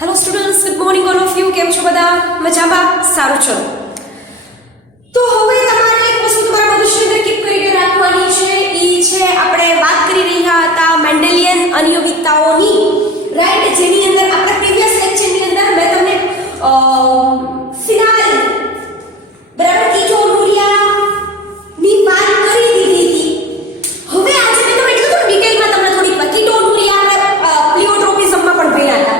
Hello students, good morning all of you. કેમ છો બધા? મજામાં? સારું. ચલો, તો હવે તમારે એક વસ્તુ તમારા મગજની અંદર કીપ કરીને રાખવાની છે. ઈ છે આપણે વાત કરી રહ્યા હતા મેન્ડેલિયન અનિયમિતતાઓની, રાઈટ? જેની અંદર આપણે પ્રીવિયસ લેક્ચરની અંદર મેં તમને ફિનાલ બરાબર કીટોનુરિયા ની વાત કરી દીધી હતી. હવે આજે મેં તમને કીધું ડિટેલમાં તમને થોડીક કીટોનુરિયા આપણે પ્લિયોટ્રોપિઝમમાં પણ ભણ્યા હતા,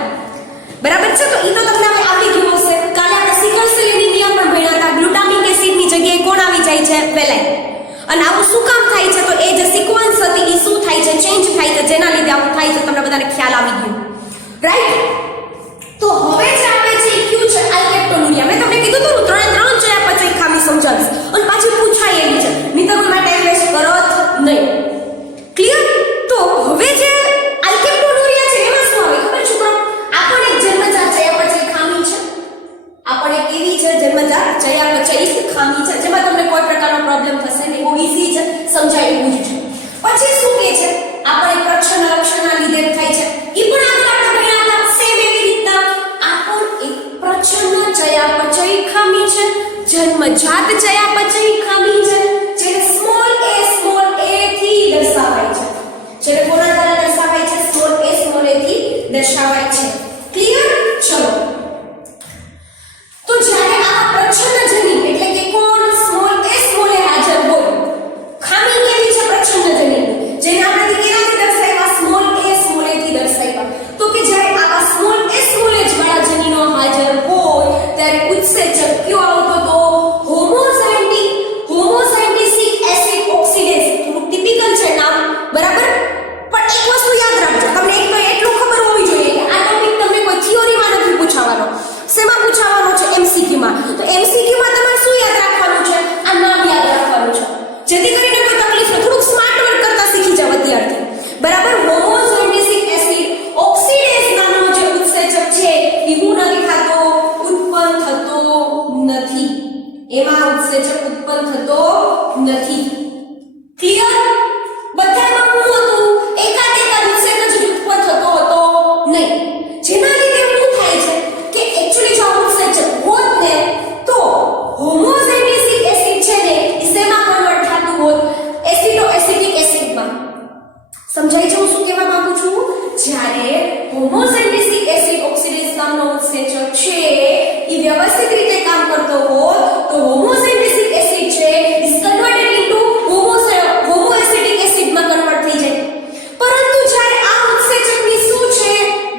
બરાબર છે? તો ઈ તો તમને હવે આવડી ગયું હશે. કાલે આપણે સિકલ સેલ એનિમિયા પણ ભણ્યા હતા. ગ્લુટામિક એસિડની જગ્યાએ કોણ આવી જાય છે? વેલાઇન. અને આવું શું કામ થાય છે? તો એ જે સિક્વન્સ હતી ઈ શું થાય છે? ચેન્જ થાય છે, જેના લીધે આવું થાય છે. તમને બધાને ખ્યાલ આવી ગયો, રાઈટ? તો હવે જે આવે છે ઈ ક્યુ છે? આલ્કેપ્ટોનુરિયા. મેં તમને કીધું હતું ત્રણ ચયાપચય ખામી સમજાવીશ અને પાછી પૂછાય એવી છે, નહીંતર હું એમાં ટાઈમ વેસ્ટ કરત નહીં. ક્લિયર? તો હવે જે આલ્કેપ્ટોનુરિયા છે એમાં શું આવે ખબર છોકરો? આપણે એક જન્મજાત ચયાપચય ખામી છે. આપણે કેવી છે? જન્મજાત ચયાપચય ખામી છે, જેમાં તમને કોઈ પ્રકારનો પ્રોબ્લેમ થશે નહીં. બહુ ઈઝી છે, સમજાય એવું જ છે. પછી શું કહે છે? આપણે પ્રચ્છન્ન લક્ષણના લીધે થાય છે. ઈ પણ આપણે ભણ્યા હતા. સેમ એવી રીતના આ પણ એક પ્રચ્છન્ન ચયાપચય ખામી છે, જન્મજાત ચયાપચય ખામી છે, જેને સ્મોલ a થી દર્શાવાય છે. જેને કોના દ્વારા દર્શાવાય છે? સ્મોલ a થી દર્શાવાય છે. ક્લિયર? ચલો, તો જ્યારે આ પ્રચ્છન્નજની એટલે કે કોણ સ્મોલ a હાજર હોય, ખામી કેવી છે પ્રચ્છન્નજની? જેને આપણે કેનાથી દર્શાવ્યા? સ્મોલ a થી દર્શાવ્યા. તો કે જ્યારે આ સ્મોલ a વાળા જનીનો હાજર હોય ત્યારે ઉત્સેચક કયો આવતો તો? હોમોઝાઇગોટિક એસિડ ઓક્સિડેઝ. થોડું ટિપિકલ છે નામ, બરાબર? પણ એક વસ્તુ યાદ રાખજો, તમને એક તો એટલું ખબર હોવી જોઈએ કે આ ટોપિક તમને કોઈ થિયરીમાં નથી પૂછાવાનો. શેમાં પૂછાવાનો છે? એમસીક્યુ માં. તો એમસીક્યુ માં તમારે શું યાદ રાખવાનું છે? આ નામ યાદ રાખવાનું છે, જેથી કરીને કોઈ તકલીફ ન. થોડુંક સ્માર્ટ વર્ક કરતા શીખી જાવ વિદ્યાર્થી, બરાબર? હોમોઝાઇગોટિક એસિડ ઓક્સિડેઝ નામનો જે ઉત્સેચક છે એ હું નથી થતો, ઉત્પન્ન થતો નથી. એમાં ઉત્સેચક ઉત્પન્ન થતો નથી. ક્લિયર? બધામાં શું હતું? એકાદ ઉત્સેચક જ ઉત્પન્ન થતો હતો નહીં, જેના લીધે શું થાય છે કે એક્ચ્યુઅલી જો ઉત્સેચક હોત ને તો હોમોઝાઇગોટિક એસિડ છે ને એ શેમાં કન્વર્ટ થતું હોત? એસિટિક એસિડમાં. સમજાય છે હું શું કહેવા માંગુ છું? જ્યારે હોમોઝાઇગોટિક એસિડ ઓક્સિડેઝ નામનો ઉત્સેચક છે એ વ્યવસ્થિત રીતે કામ કરતો હોત તો હોમોઝાઇગોટિક એસિડ છે ઇઝ કન્વર્ટેડ ઇન્ટુ હોમોએસિટિક એસિડમાં કન્વર્ટ થઈ જાય. પરંતુ જ્યારે આ ઉત્સેચકની શું છે?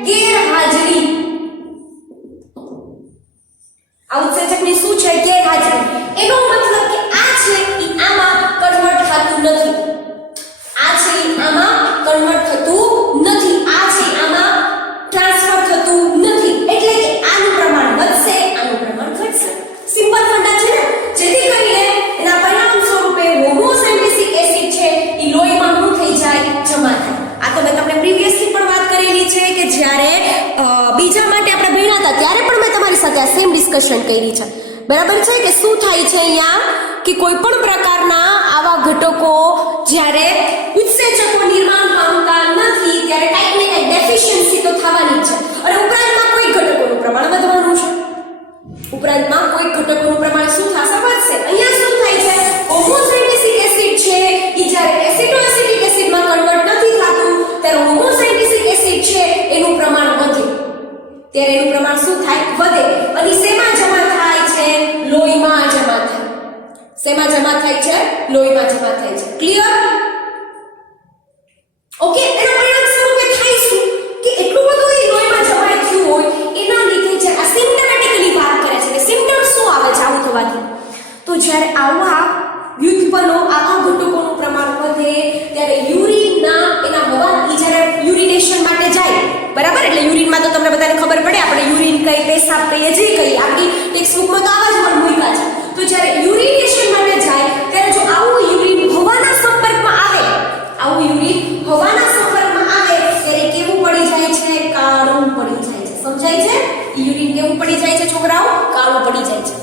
ગેરહાજરી. આ ઉત્સેચકની શું છે? ગેરહાજરી. એનો મતલબ કે આ છે ઈ આમાં કન્વર્ટ થતું નથી. આ છે ઈ આમાં કન્વર્ટ થતું નથી. આ છે આમાં ટ્રાન્સફર થતું નથી. એટલે કે આનું પ્રમાણ વધશે, આનું પ્રમાણ ઘટશે. સિમ્પલ ફંડા છે ને? જેથી કરીને એના પરિણામ સ્વરૂપે હોમોઝાઇગોટિક એસિડ છે ઈ લોહીમાં શું થઈ જાય? જમા થાય. આ તો મેં તમને પ્રીવિયસલી પણ વાત કરેલી છે કે જ્યારે બીજા માટે આપણે ભણ્યા હતા ત્યારે પણ મેં તમારી સાથે આ સેમ ડિસ્કશન કરી છે, બરાબર છે? કે શું થાય છે અહીંયા કે કોઈ પણ પ્રકારના આવા ઘટકો જ્યારે ઉત્સેચકો નિર્માણ પામતા નથી ત્યારે કંઈક ને કંઈક ડેફિશિયન્સી તો થવાની જ છે. અને ઉપરાંતમાં કોઈ ઘટકોનું પ્રમાણ વધવાનું છે. ઉપરાંતમાં કોઈ ઘટકોનું પ્રમાણ શું થશે? વધશે. અહીંયા શું થાય છે? હોમોઝાઇગોટિક એસિડ છે એ જ્યારે એસિટોએસિટિક એસિડમાં કન્વર્ટ નથી થતું ત્યારે હોમોઝાઇગોટિક એસિડ છે એનું પ્રમાણ વધે. ત્યારે એનું પ્રમાણ શું થાય? વધે. અને શેમાં જમા થાય છે? લોહીમાં જમા થાય. શેમાં જમા થાય છે? લોહીમાં જમા થાય છે. ક્લિયર? ઓકે. એના પરિણામ સ્વરૂપે થાય શું કે એટલું બધું એ લોહીમાં જમા થયું હોય એના લીધે જે આ સિમ્પ્ટમેટિકલી વાત કરે છે કે સિમ્પ્ટમ શું આવે છે આવું થવાથી? તો જ્યારે આવા વ્યુત્પન્નો આવા ઘટકોનું પ્રમાણ વધે ત્યારે યુરિનના એના હવા જ્યારે યુરિનેશન માટે જાય, બરાબર? એટલે યુરિનમાં તો તમને બધાને ખબર પડે, આપણે યુરિન કઈ પેશાબ કહીએ જે કહીએ, આપણી ટેક્સ્ટબુકમાં તો આવા જ પણ મૂક્યા છે. તો જ્યારે યુરિનેશન માટે જાય ત્યારે જો આવું યુરિન હવાના સંપર્કમાં આવે, આવું યુરિન હવાના સંપર્કમાં આવે ત્યારે કેવું પડી જાય છે? કાળું પડી જાય છે. સમજાય છે? યુરિન કેવું પડી જાય છે છોકરાઓ? કાળું પડી જાય છે.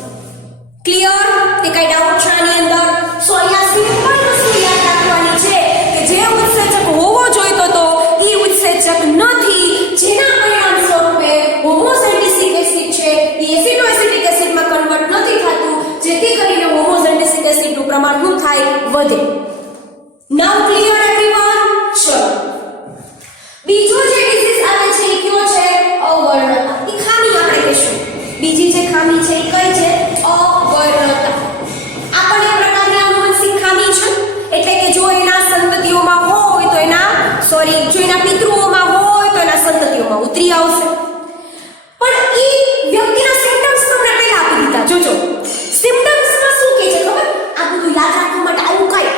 ક્લિયર? તે કઈ ડાઉટ છે આની અંદર? સો અહીંયા સિમ્પલ વસ્તુ યાદ રાખવાની છે કે જે ઉત્સેચક હોવો જોઈતો તો એ ઉત્સેચક નથી, જેના પરિણામ સ્વરૂપે હોમો પ્રમાણ શું થાય? વધે. નાઉ ક્લિયર એવરીવન? ચલો બીજો જે ડિઝીઝ આવે છે એ કયો છે? અવર્ણતા. એ ખામી આપણે કહીશું. બીજી જે ખામી છે એ કઈ છે? અવર્ણતા. આ પણ એક પ્રકારની આનુવંશિક ખામી છે. એટલે કે જો એના સંતતિઓમાં હોય તો જો એના પિતૃઓમાં હોય તો એના સંતતિઓમાં ઉતરી આવશે. પણ એ વ્યક્તિના સિમ્પટમ્સ તમને પહેલા આપી દીધા. જોજો સિમ્પટમ્સમાં શું કહે છે ખબર? આ બધું યાદ રાખવા માટે આવું કઈ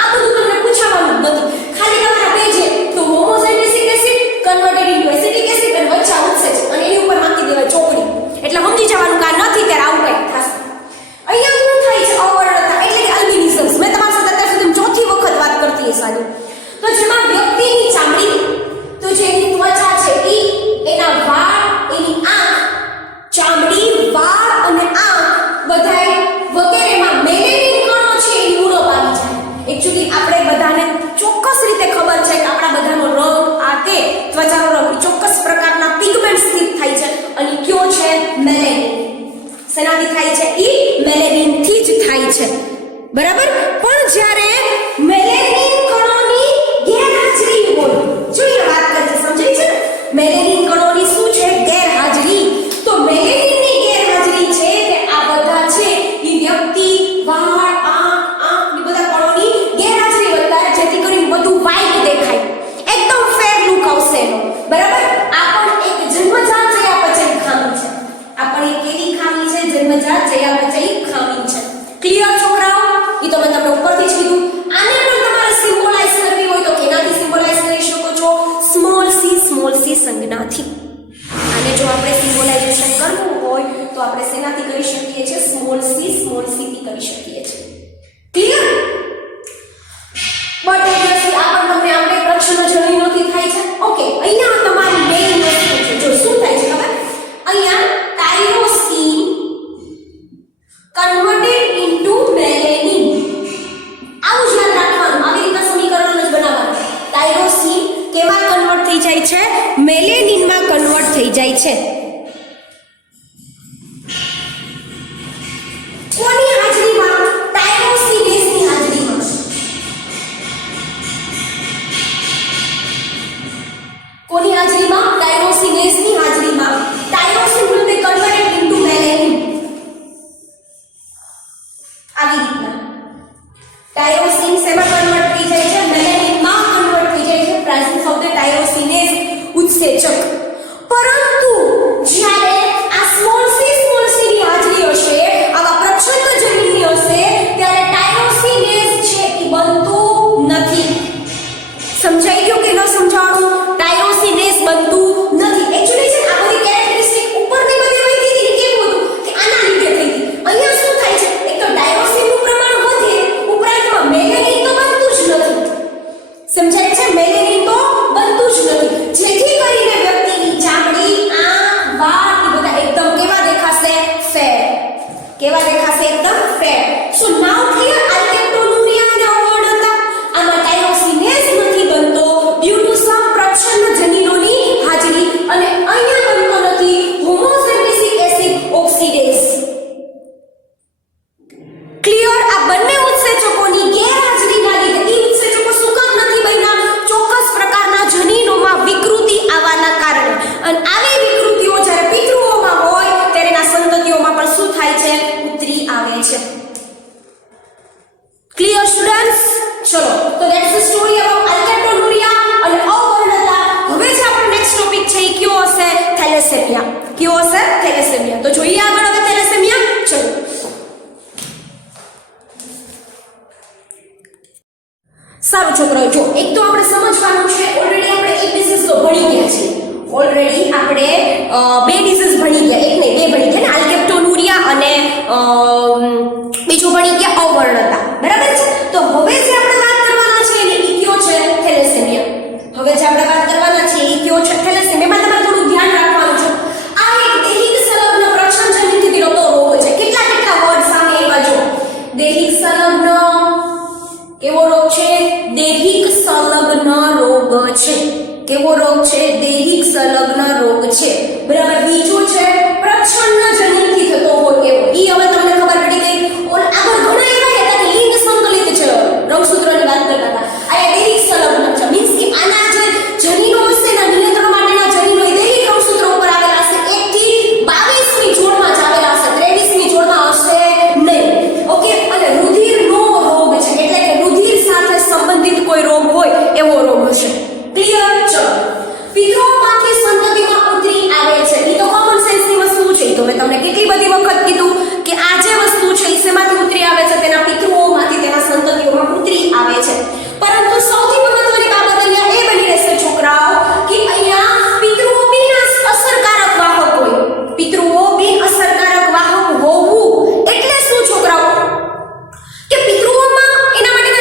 આ બધું તમને પૂછવાનું નથી. ખાલી તમારા પેજે તો homogentisic acid converted into acetic acid અને વચ્ચે ઉત્સેચ અને એની ઉપર નાખી દેવાય ચોકડી. એટલે સમજી જવાનું કે આ નથી ત્યારે આવું કઈ થશે. અહીંયા શું થાય છે? અવર્ણતા એટલે કે અલ્બિનિઝમ્સ. મેં તમારી સાથે અત્યાર સુધી ચોથી વખત વાત કરતી એ સારી. તો જેમાં વ્યક્તિની ચામડી, તો જે એની ત્વચા છે એ, એના વાળ, એની આંખ, ચામડી, વાળ અને આંખ બધાય વગેરેમાં મેલેનિન કણો છે એની ઉણપ આવી જાય. એકચ્યુઅલી આપણે બધાને ચોક્કસ રીતે ખબર છે કે આપણા બધાનો રંગ આ તે ત્વચાનો રંગ ચોક્કસ પ્રકારના પિગમેન્ટ્સ થી થાય છે અને કયો છે? મેલેનિન. શેનાથી થાય છે? ઈ મેલેનિન થી જ થાય છે. બરાબર? પણ જ્યારે મેલેનિન કણોની ગેરહાજરી હોય, જો એ વાત કરતી સમજાય છે ને? મેલેનિન કણોની શું છે? ગેરહાજરી. તો મેલેનિનની ગેરહાજરી છે કે આ બધા છે એ વ્યક્તિ વાળ, આંખ ની બધા કણોની ગેરહાજરી વધારે, જેથી કરીને વધુ વ્હાઇટ દેખાય, એકદમ ફેર લુક આવશે એનો. બરાબર? આ પણ એક જન્મજાત ચયાપચયની ખામી છે. આ પણ એક કેવી ખામી છે? જન્મજાત ચયાપચયની ખામી છે. ક્લિયર છોકરાઓ? ઈ તો મેં તમને ઉપરથી જ કીધું. આને પણ તમારે સિમ્બોલાઇઝ કરવી હોય તો કેનાથી સિમ્બોલાઇઝ કરી શકો છો? સ્મોલ સી સંજ્ઞાથી. આને જો આપણે સિમ્બોલાઇઝેશન કરવું હોય તો આપણે શેનાથી કરી શકીએ છીએ? સ્મોલ સી થી કરી શકીએ છીએ. ક્લિયર? બટ ઓબ્વિયસલી આ પણ તમને આપણે પ્રશ્ન જમીનોથી થાય છે. ઓકે, અહીંયા તમારી મેઇન વસ્તુ છે. જો શું થાય છે ખબર? અહીંયા ટાયરોસિન કન્વર્ટેડ ઇન્ટુ મેલેનિન. આવું જ યાદ રાખવાનું. આવી રીતના સમીકરણ જ બનાવવાનું. ટાયરોસિન કેમાં કન્વર્ટ થઈ જાય છે? મેલેનિનમાં કન્વર્ટ થઈ જાય છે. કોની હાજરીમાં? ટાયરોસિનેઝની હાજરીમાં. કોની હાજરીમાં? ટાયરોસિનેઝની હાજરીમાં. Tyrosine will be converted into melanin. આવી રીતના ટાયરોસિન શેમાં કન્વર્ટ થઈ જાય છે? મેલેનિનમાં કન્વર્ટ થઈ જાય છે. પ્રેઝન્સ ઓફ ધ ટાયરોસિનેઝ ઉત્સેચક. પરંતુ જ્યારે આ સ્મોલ સી ની હાજરી હશે, આવા પ્રચ્છન્ન જનીનની હશે, ત્યારે ટાયરોસિનેઝ છે એ બનતું નથી. સમજાઈ ગયું કે ન સમજાણું? ટાયરોસિનેઝ બનતું નથી. એકચ્યુઅલી છે આ બધી કેરેક્ટરિસ્ટિક ઉપરની બધી હોય હતી કે કેવું હતું કે આના લીધે થઈ હતી. અહીંયા શું થાય છે? એક તો ટાયરોસિનનું પ્રમાણ વધે, ઉપરાંતમાં મેલેનિન તો બનતું જ નથી. સમજાય છે? મેલેનિન તો બનતું જ નથી, જેથી કરીને વ્યક્તિની ચામડી, આંખ, વાળ એ બધા એકદમ કેવા દેખાશે? ફેર. કેવા દેખાશે? એકદમ ફેર. સો નાઉ ક્લિયર? આલ્કેપ્ટોનુરિયા અને અવર્ણતા. આમાં ટાયરોસિનેઝ નથી બનતો ડ્યુ ટુ સમ પ્રચ્છન્ન જનીનોની હાજરી, અને અહીંયા બનતો નથી હોમોસાયન્ટિસિક એસિડ ઓક્સિડેઝ. ક્લિયર? આ બંને ઉત્સેચકોની ગેરહાજરીના લીધે ઈ ઉત્સેચકો શું કામ નથી બન્યા? ચોક્કસ પ્રકારના જનીનોમાં વિકૃતિ આવવાના કારણે. અને આવી વિકૃતિઓ જ્યારે પિતૃઓમાં હોય ત્યારે એના સંતતિઓમાં પણ શું થાય છે? ઉતરી આવે છે. Clear students? ચલો, તો ધેટ્સ ધ સ્ટોરી અબાઉટ આલ્કેપ્ટોનુરિયા અને અવર્ણતા. હવે જે આપણો નેક્સ્ટ ટોપિક છે એ કયો હશે? થેલેસેમિયા. કયો હશે? થેલેસેમિયા. તો જોઈએ આગળ હવે થેલેસેમિયા. ચલો, સારું છોકરાઓ, જો એક તો આપણે સમજવાનું છે, ઓલરેડી આપણે એક ડિઝીઝ તો ભણી ગયા છે. ઓલરેડી આપણે બે ડિઝીઝ ભણી ગયા, એક નહીં બે ભણી ગયા ને, આલ્કેપ્ટોનુરિયા અને બીજું ભણી ગયા અવર્ણતા. બરાબર છે? તો હવે જે આપણે વાત કરવાના છે એને ઈ કયો છે? થેલેસેમિયા. હવે જે આપણે વાત કરવાના છે એ કયો છે? થેલેસેમિયા. તમારે થોડું ધ્યાન રાખવાનું છે. આ એક દૈહિક સંલગ્ન પ્રચ્છન્ન જનીનથી લગતો રોગ છે. કેટલા વર્ડ સામે એવા જો. દૈહિક સંલગ્ન કેવો રોગ છે? દૈહિક સંલગ્ન રોગ છે. કેવો રોગ છે? દૈહિક સંલગ્ન રોગ છે. બરાબર? બીજું છે પ્રચ્છન્ન જનીનથી થતો હોય એવો. ઈ હવે તમને ખબર પડી ગઈ. આગળ ઘણા એવા હતા કે લિંગ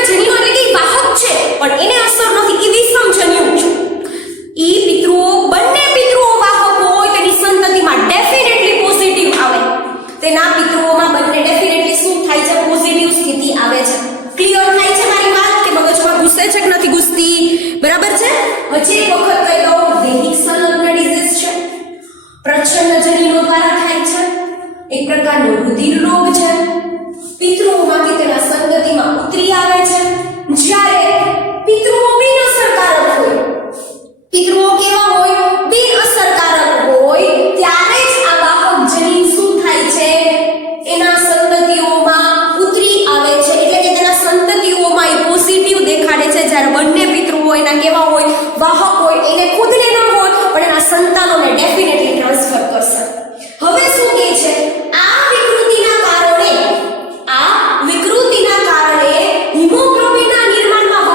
પ્રકારના જનીનો એટલે કે વાહક છે પણ એને અસર નથી, એ વિષમ જન્યુ છે. ઈ પિતૃઓ બંને પિતૃઓ વાહક હોય તેની સંતતિમાં ડેફિનેટલી પોઝિટિવ આવે. તેના પિતૃઓમાં બંને ડેફિનેટલી શું થાય છે? પોઝિટિવ સ્થિતિ આવે છે. ક્લિયર થાય છે મારી વાત કે મગજમાં ઘૂસે છે કે નથી ઘૂસતી? બરાબર છે. હજી એક વખત કહી દઉં, દૈહિક સંલગ્ન ડિઝીઝ છે, પ્રચ્છન્ન જનીનો દ્વારા થાય છે, એક પ્રકારનો રુધિર રોગ છે, પિતૃઓમાંથી તેના સંતતિમાં ઉતરી આવે છે. જ્યારે પિતૃઓ બિન અસરકારક હોય, પિતૃઓ કેવા હોય? બિન અસરકારક હોય ત્યારે જ આ વાહક જનીન શું થાય છે? એના સંતતિઓમાં ઉતરી આવે છે, એટલે કે તેના સંતતિઓમાં એ પોઝિટિવ દેખાડે છે. જ્યારે બંને પિતૃઓ એના કેવા હોય? વાહક હોય, એને ખુદને ન હોય પણ એના સંતાનોને ડેફિનેટલી ટ્રાન્સફર કરશે. હવે શું કહે છે? આ વિકૃતિના કારણે હિમોગ્લોબિનના નિર્માણમાં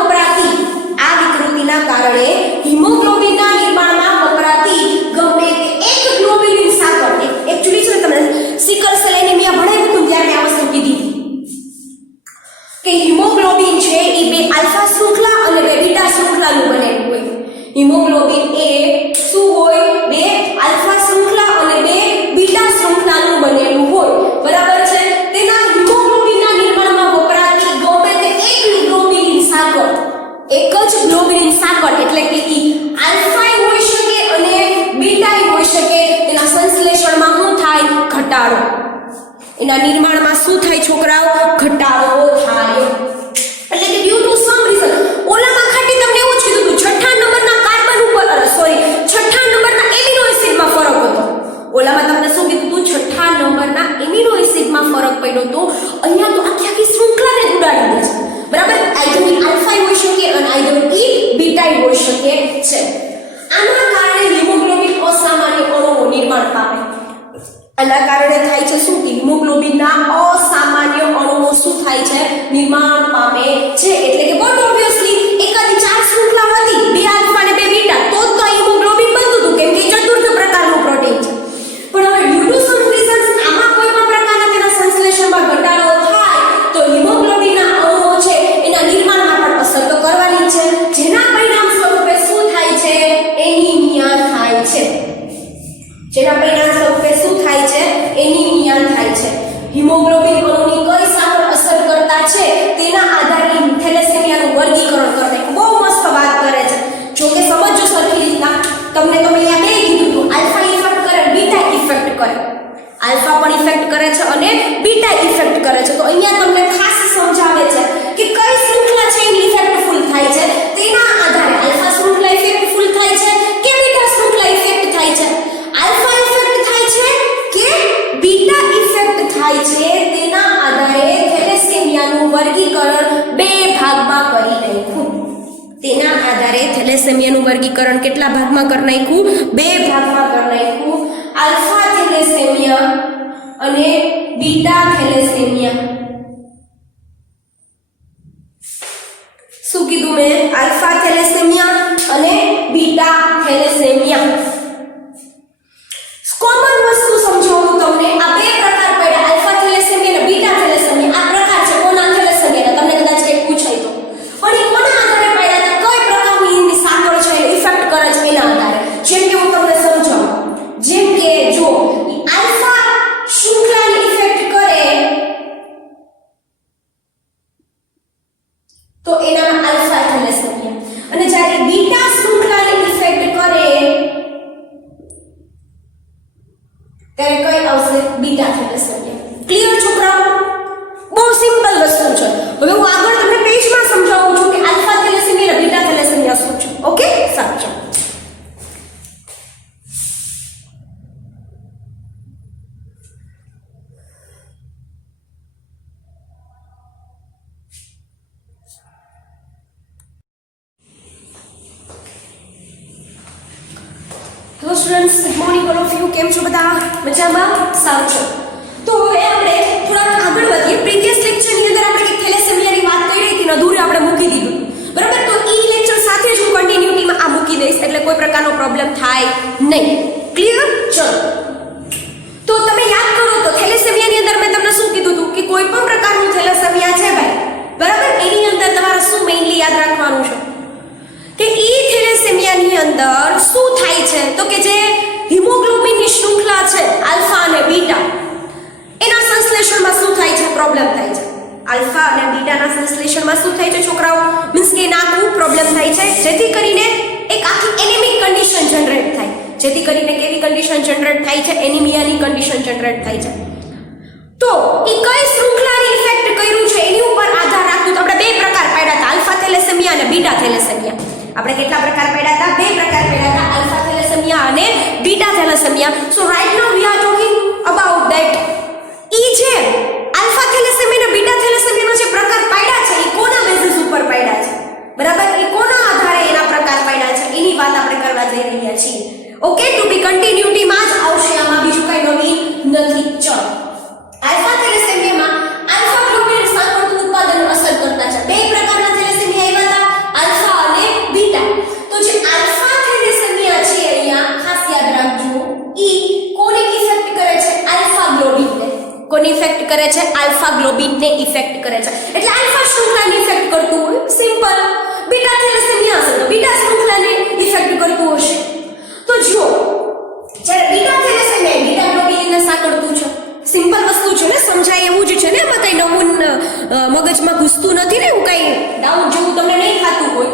વપરાતી ગમે તે એક ગ્લોબ્યુલિન સાકર, એકચ્યુઅલી છે તમને સિકલ સેલ એનિમિયા ભણાવ્યું હતું ત્યારે આ વસ્તુ કીધી કે હિમોગ્લોબિન છે એ બે આલ્ફા શૃંખલા અને બે બીટા શૃંખલાનું બનેલું હોય. હિમોગ્લોબિન એ શું હોય? બે આલ્ફા શૃંખલા અને બે બીટા શૃંખલાનું બનેલું હોય. બરાબર છે. તેના હિમોગ્લોબિનના નિર્માણમાં વપરાતી ગમે તે એક ગ્લોબ્યુલિન સાકર, એક જ ગ્લોબ્યુલિન સાકર એટલે કે ઈ આલ્ફા હોઈ શકે અને બીટા હોઈ શકે. તેના સંશ્લેષણમાં શું થાય? ઘટાડો. એના નિર્માણમાં શું થાય છોકરાઓ? ઘટાડો થાય. એટલે કે ડ્યુ ટુ સમ રીઝન. ઓલામાં ખાટી તમને એવું જ કીધું હતું, છઠ્ઠા નંબરના કાર્બન ઉપર છઠ્ઠા નંબરના એમિનો એસિડમાં ફરક હતો. ઓલામાં તમને શું કીધું હતું? છઠ્ઠા નંબરના એમિનો એસિડમાં ફરક પડ્યો હતો. અહીંયા તો આખી આખી શૃંખલાને જ ઉડાડી દે છે. બરાબર. આઈધર આલ્ફા હોઈ શકે અને આઈધર બીટા હોઈ શકે છે. આના કારણે હિમોગ્લોબિન અસામાન્ય અણુઓ નિર્માણ પામે. આના કારણે થાય છે શું કે હિમોગ્લોબિનના અસામાન્ય અણુઓ શું થાય છે? નિર્માણ પામે છે. એટલે કે બટ ઓબ્વિયસલી એકાદી ચાર શૃંખલા હતી, બે આલ્ફા અને બે બીટા, તો જ હિમોગ્લોબિન બનતું હતું કેમ કે ચતુર્થ પ્રકારનું પ્રોટીન છે. પણ હવે ડ્યુ ટુ સમ રીઝન્સ આમાં કોઈ પણ પ્રકારના તેના સંશ્લેષણમાં ઘટાડો થાય તો હિમોગ્લોબિનના અણુઓ છે એના નિર્માણમાં પણ અસર તો કરવાની છે. જેના પરિણામ સ્વરૂપે શું થાય છે? એનિમિયા થાય છે. જેના પરિણામ સ્વરૂપે શું થાય છે? એનિમિયા થાય છે. હિમોગ્લોબિન અણુની કઈ સામે અસર કરતા છે તેના આધારે થેલેસેમિયાનું વર્ગીકરણ કરે. બહુ મસ્ત વાત કરે છે. જો કે સમજો સરખી રીતના. તમને તો અહીંયા બે કીધું હતું, આલ્ફા ઇફેક્ટ કરે, બીટા ઇફેક્ટ કરે. આલ્ફા પણ ઇફેક્ટ કરે છે અને બીટા ઇફેક્ટ કરે છે. તો અહીંયા તમને ખાસ સમજાવે છે કે કઈ શૃંખલા છે એની ઇફેક્ટફુલ થાય છે. તેના આધારે આલ્ફા શૃંખલા ઇફેક્ટફુલ થાય છે કે બીટા શૃંખલા ઇફેક્ટ થાય છે. આલ્ફા ઇફેક્ટ થાય છે કે બીટા ઇફેક્ટ થાય છે. તેના આધારે થેલેસેમિયાનું વર્ગીકરણ બે ભાગમાં કરી નાખ્યું. તેના આધારે થેલેસેમિયાનું વર્ગીકરણ કેટલા ભાગમાં કરી નાખ્યું? બે ભાગમાં કરી નાખ્યું. આલ્ફા થેલેસેમિયા અને બીટા થેલેસેમિયા. શું કીધું મેં? આલ્ફા થેલેસેમિયા અને બીટા થેલેસેમિયા. કોમન વસ્તુ સમજાવું તમને. આ બે પ્રકાર પડ્યા, આલ્ફા થેલેસેમિયા અને બીટા થેલેસેમિયા. આ પ્રકાર છે કોના? થેલેસેમિયા. તમને કદાચ કંઈક પૂછાય તો પણ એ કોના આધારે પડ્યા હતા? કઈ પ્રકારની સાંકળ છે ઇફેક્ટ કરે છે એના આધારે. જેમ કે હું તમને સમજાવું. જેમ કે જો આલ્ફા શૃંખલાને ઇફેક્ટ કરે તો એનામાં આલ્ફા થેલેસેમિયા, અને જ્યારે બીટા શૃંખલાને ઇફેક્ટ કરે ત્યારે કઈ આવશે? Beta thalassemia. ક્લિયર છોકરાઓ? બહુ સિમ્પલ વસ્તુ છે. હવે હું આગળ તમને પેજમાં સમજાવું છું કે આલ્ફા થેલેસેમિયા અને બીટા થેલેસેમિયા શું છે. ઓકે, સાચું. Hello students, good morning all of you. કેમ છો બધા? મજામાં? સારું છે. તો હવે આપણે થોડાક આગળ વધીએ. પ્રીવિયસ લેક્ચરની અંદર આપણે એક થેલેસેમિયાની વાત કરી હતી ને અધૂરી આપણે મૂકી દીધું. બરાબર. તો ઈ લેક્ચર સાથે જ હું કન્ટિન્યુટીમાં આ મૂકી દઈશ એટલે કોઈ પ્રકારનો પ્રોબ્લેમ થાય નહીં. ક્લિયર? ચલો. તો તમે યાદ કરો તો થેલેસેમિયાની અંદર મેં તમને શું કીધું હતું કે કોઈ પણ પ્રકારનું થેલેસેમિયા છે ભાઈ, બરાબર, એની અંદર યાદ રાખવાનું છે કે ઈ થેલેસેમિયાની અંદર શું થાય છે તો કે જે હિમોગ્લોબિનની શૃંખલા છે આલ્ફા અને બીટા એના સંશ્લેષણમાં શું થાય છે પ્રોબ્લેમ થાય છે આલ્ફા અને બીટાના સંશ્લેષણમાં શું થાય છે છોકરાઓ મીન્સ કે નાખવું પ્રોબ્લેમ થાય છે જેથી કરીને એક આખી એનેમિક કન્ડિશન જનરેટ થાય જેથી કરીને કેવી કન્ડિશન જનરેટ થાય છે એનિમિયાની કન્ડિશન જનરેટ થાય છે તો ઈ કઈ શૃંખલાની ઇફેક્ટ કર્યું છે એની ઉપર આધાર રાખતું તો આપણે બે પ્રકાર પાડ્યા હતા આલ્ફા થેલેસેમિયા અને બીટા થેલેસેમિયા આપણે કેટલા પ્રકાર પાડ્યા હતા બે પ્રકાર પાડ્યા હતા આલ્ફા થેલેસેમિયા અને beta thalassaemia so right now we are talking about that ઈ જે આલ્ફા થેલેસેમિયા અને બીટા થેલેસેમિયાનો જે પ્રકાર પાડ્યા છે ઈ કોના બેઝિસ ઉપર પાડ્યા છે બરાબર ઈ કોના આધારે એના પ્રકાર પાડ્યા છે એની વાત આપણે કરવા જઈ રહ્યા છીએ ઓકે ટુ બી કન્ટિન્યુટી માં જ આવશે આમાં બીજું કઈ નવીન નથી ચલો આલ્ફા થેલેસેમિયામાં આલ્ફા ગ્લોબ્યુલિન સાંકળનું ઉત્પાદન અસર કરતા છે બે પ્રકારના થેલેસેમિયા આવ્યા હતા આલ્ફા અને બીટા તો જે આલ્ફા થેલેસેમિયા છે અહીંયા ખાસ યાદ રાખજો ઈ કોને ઇફેક્ટ કરે છે આલ્ફા ગ્લોબિનને કોને ઇફેક્ટ કરે છે આલ્ફા ગ્લોબિનને ઇફેક્ટ કરે છે એટલે આલ્ફા શૃંખલાને ઇફેક્ટ કરતું હોય સિમ્પલ બીટા થેલેસેમિયા હશે તો બીટા શૃંખલાને ઇફેક્ટ કરતું હશે તો જો જ્યારે બીટા થેલેસેમિયા બીટા ગ્લોબિનને સાંકળતું છે સિમ્પલ વસ્તુ છે ને સમજાય એવું જ છે ને એમાં કઈ નવું મગજમાં ઘૂસતું નથી ને એવું કઈ ડાઉટ જેવું તમને નહીં થતું હોય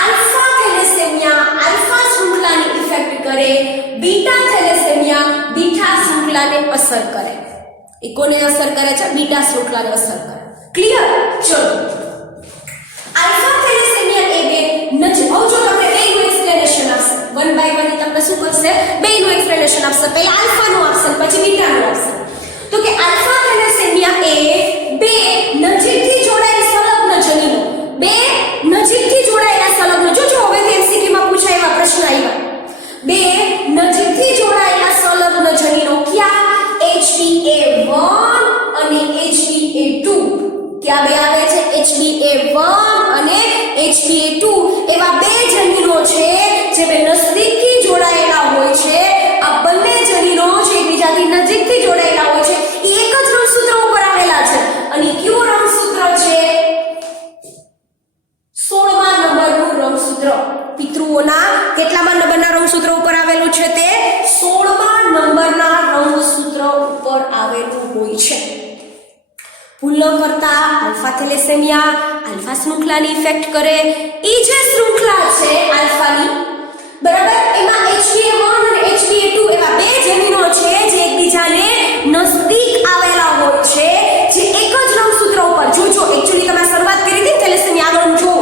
આલ્ફા થેલેસેમિયા આલ્ફા શૃંખલાને ઇફેક્ટ કરે બીટા થેલેસેમિયા બીટા શૃંખલાને અસર કરે એ કોને અસર કરે છે બીટા શૃંખલાને અસર કરે ક્લિયર ચલો આલ્ફા થેલેસેમિયા એ બે નજીક હવે જો તમને બેનું એક્સપ્લેનેશન આપશે વન બાય વન તમને શું કરશે બેનું એક્સપ્લેનેશન આપશે પહેલા આલ્ફાનું આપશે પછી બીટાનું આપશે તો કે આલ્ફા થેલેસેમિયા એ બે નજીકથી જોડાયેલા સંલગ્ન જનીનો બે નજીકથી જોડાયેલા સંલગ્ન જો હવે એમસીક્યુ માં પૂછાયેલા પ્રશ્ન આવ્યા બે નજીકથી જોડાયેલા સંલગ્ન જનીનો ક્યાં HbA1 અને HbA2 ક્યાં બે આવે છે HbA1 અને HbA2 એવા બે જનીનો છે જે બે નજદીકથી જોડાયેલા હોય છે આ બંને જનીનો જે એકબીજાથી નજીકથી જોડાયેલા હોય છે એ એક જ રંગસૂત્ર ઉપર આવેલા છે અને કયું રંગસૂત્ર છે 16મા નંબરનું રંગસૂત્ર પિતૃઓના કેટલામા નંબરના રંગસૂત્ર ઉપર આવેલું છે તે 16મા નંબરના રંગસૂત્ર ઉપર આવેલું હોય છે ભૂલ ન કરતા આલ્ફા થેલેસેમિયા આલ્ફા શૃંખલાની ઇફેક્ટ કરે ઈ જે શૃંખલા છે આલ્ફાની બરાબર એમાં HbA1 અને HbA2 એવા બે જનીનો છે જે એકબીજાને નજદીક આવેલા હોય છે જે એક જ રંગસૂત્ર ઉપર જોજો એક્ચ્યુઅલી તમે શરૂઆત કરી હતી થેલેસેમિયા આગળ જો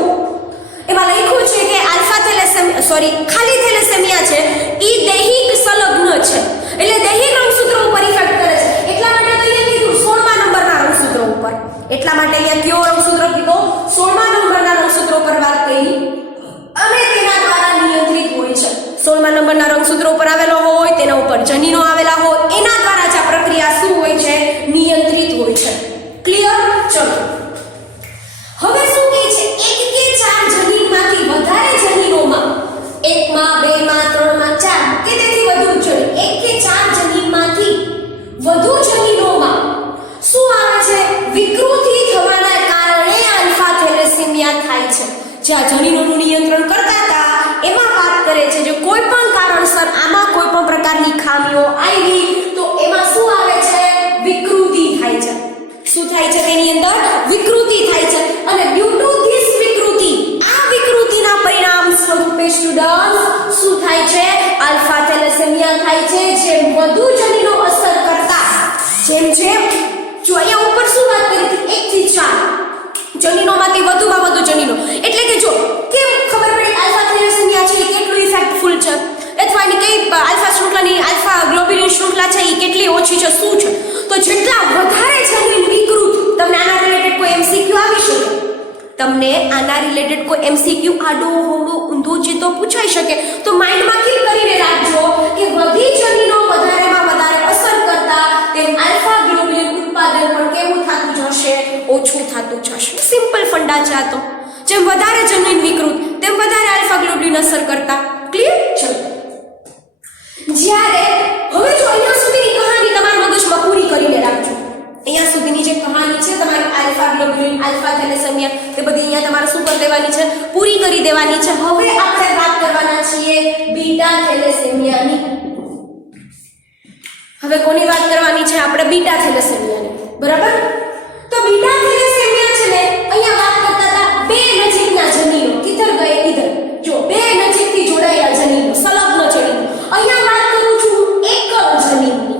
એમાં લખ્યું છે કે આલ્ફા થેલેસેમિયા ખાલી થેલેસેમિયા છે ઈ દૈહિક સંલગ્ન છે એટલે દૈહિક રંગસૂત્ર ઉપર ઇફેક્ટ કરે છે એટલા માટે અહીંયા કીધું 16મા નંબરના રંગસૂત્ર ઉપર એટલા માટે અહીંયા કયો રંગસૂત્ર કીધો 16મા નંબરના રંગસૂત્ર ઉપર વાત કરી અને તેના દ્વારા નિયંત્રિત હોય છે 16મા નંબરના રંગસૂત્ર ઉપર આવેલો હોય તેના ઉપર જનીનો આવેલા હોય એના દ્વારા જ આ પ્રક્રિયા શું હોય છે નિયંત્રિત હોય છે ક્લિયર ચલો હવે શું કહે છે એક કે ચાર જનીનમાંથી વધારે જનીનોમાં એકમાં બેમાં ત્રણમાં ચાર કે તેથી વધુ જનીન એક કે ચાર જનીનમાંથી વધુ જનીનોમાં શું આવે છે વિકૃતિ થવાના કારણે આલ્ફા થેલેસેમિયા થાય છે જે આ જનીનોનું નિયંત્રણ કરતા હતા એમાં વાત કરે છે જો કોઈ પણ કારણસર આમાં કોઈ પણ પ્રકારની ખામીઓ આવી તો એમાં શું આવે છે વિકૃતિ થાય છે શું થાય છે તેની અંદર વિકૃતિ થાય છે અને ડ્યુ ટુ ધીસ વિકૃતિ આ વિકૃતિના પરિણામ સ્વરૂપે સ્ટુડન્ટ શું થાય છે આલ્ફા થેલેસેમિયા થાય છે જેમ વધુ જનીનો અસર કરતા જેમ જો અહીંયા ઉપર શું વાત કરી હતી 1 થી 4 જનીનોમાંથી વધુમાં વધુ જનીનો એટલે કે જો કેમ ખબર પડી આલ્ફા થેલેસેમિયા છે એ કેટલું ઇફેક્ટફુલ છે અથવા એની કઈ આલ્ફા શૃંખલાની આલ્ફા ગ્લોબ્યુલિન શૃંખલા છે એ કેટલી ઓછી છે શું છે તો જેટલા વધારે જનીન વિકૃત તમને આના રિલેટેડ કોઈ એમસીક્યુ આવી શકે તમને આના રિલેટેડ કોઈ એમસીક્યુ આડો હોડો ઊંધો જીતો પૂછાઈ શકે તો માઇન્ડમાં કીપ કરીને રાખજો કે વધી જનીનો વધારેમાં વધારે અસર કરતા તેમ આલ્ફા ગ્લોબ્યુલિન ઉત્પાદન પણ કેવું થતું જશે ઓછું થતું જશે સિમ્પલ ફંડા છે આ તો જેમ વધારે જનીન વિકૃત તેમ વધારે આલ્ફા ગ્લોબ્યુલિન અસર કરતા ક્લિયર ચલો જ્યારે હવે જો અહીંયા સુધીની કહાની તમારા મગજમાં પૂરી કરીને રાખજો અહીંયા સુધીની જે કહાની છે તમારી આલ્ફા ગ્લોબ્યુલિન, આલ્ફા થેલેસેમિયા તે બધી અહીંયા તમારે શું કરી દેવાની છે, પૂરી કરી દેવાની છે. હવે આપણે વાત કરવાના છીએ બીટા થેલેસેમિયાની. હવે કોની વાત કરવાની છે આપણે? બીટા થેલેસેમિયાની. બરાબર? તો બીટા થેલેસેમિયા છે ને અહીંયા વાત કરતા હતા બે નજીકના જનીનો. કિધર ગયે ઇધર. જો બે નજીકથી જોડાયેલા જનીનો, સંલગ્ન જનીનો. અહીંયા વાત કરું છું એકલ જનીનની.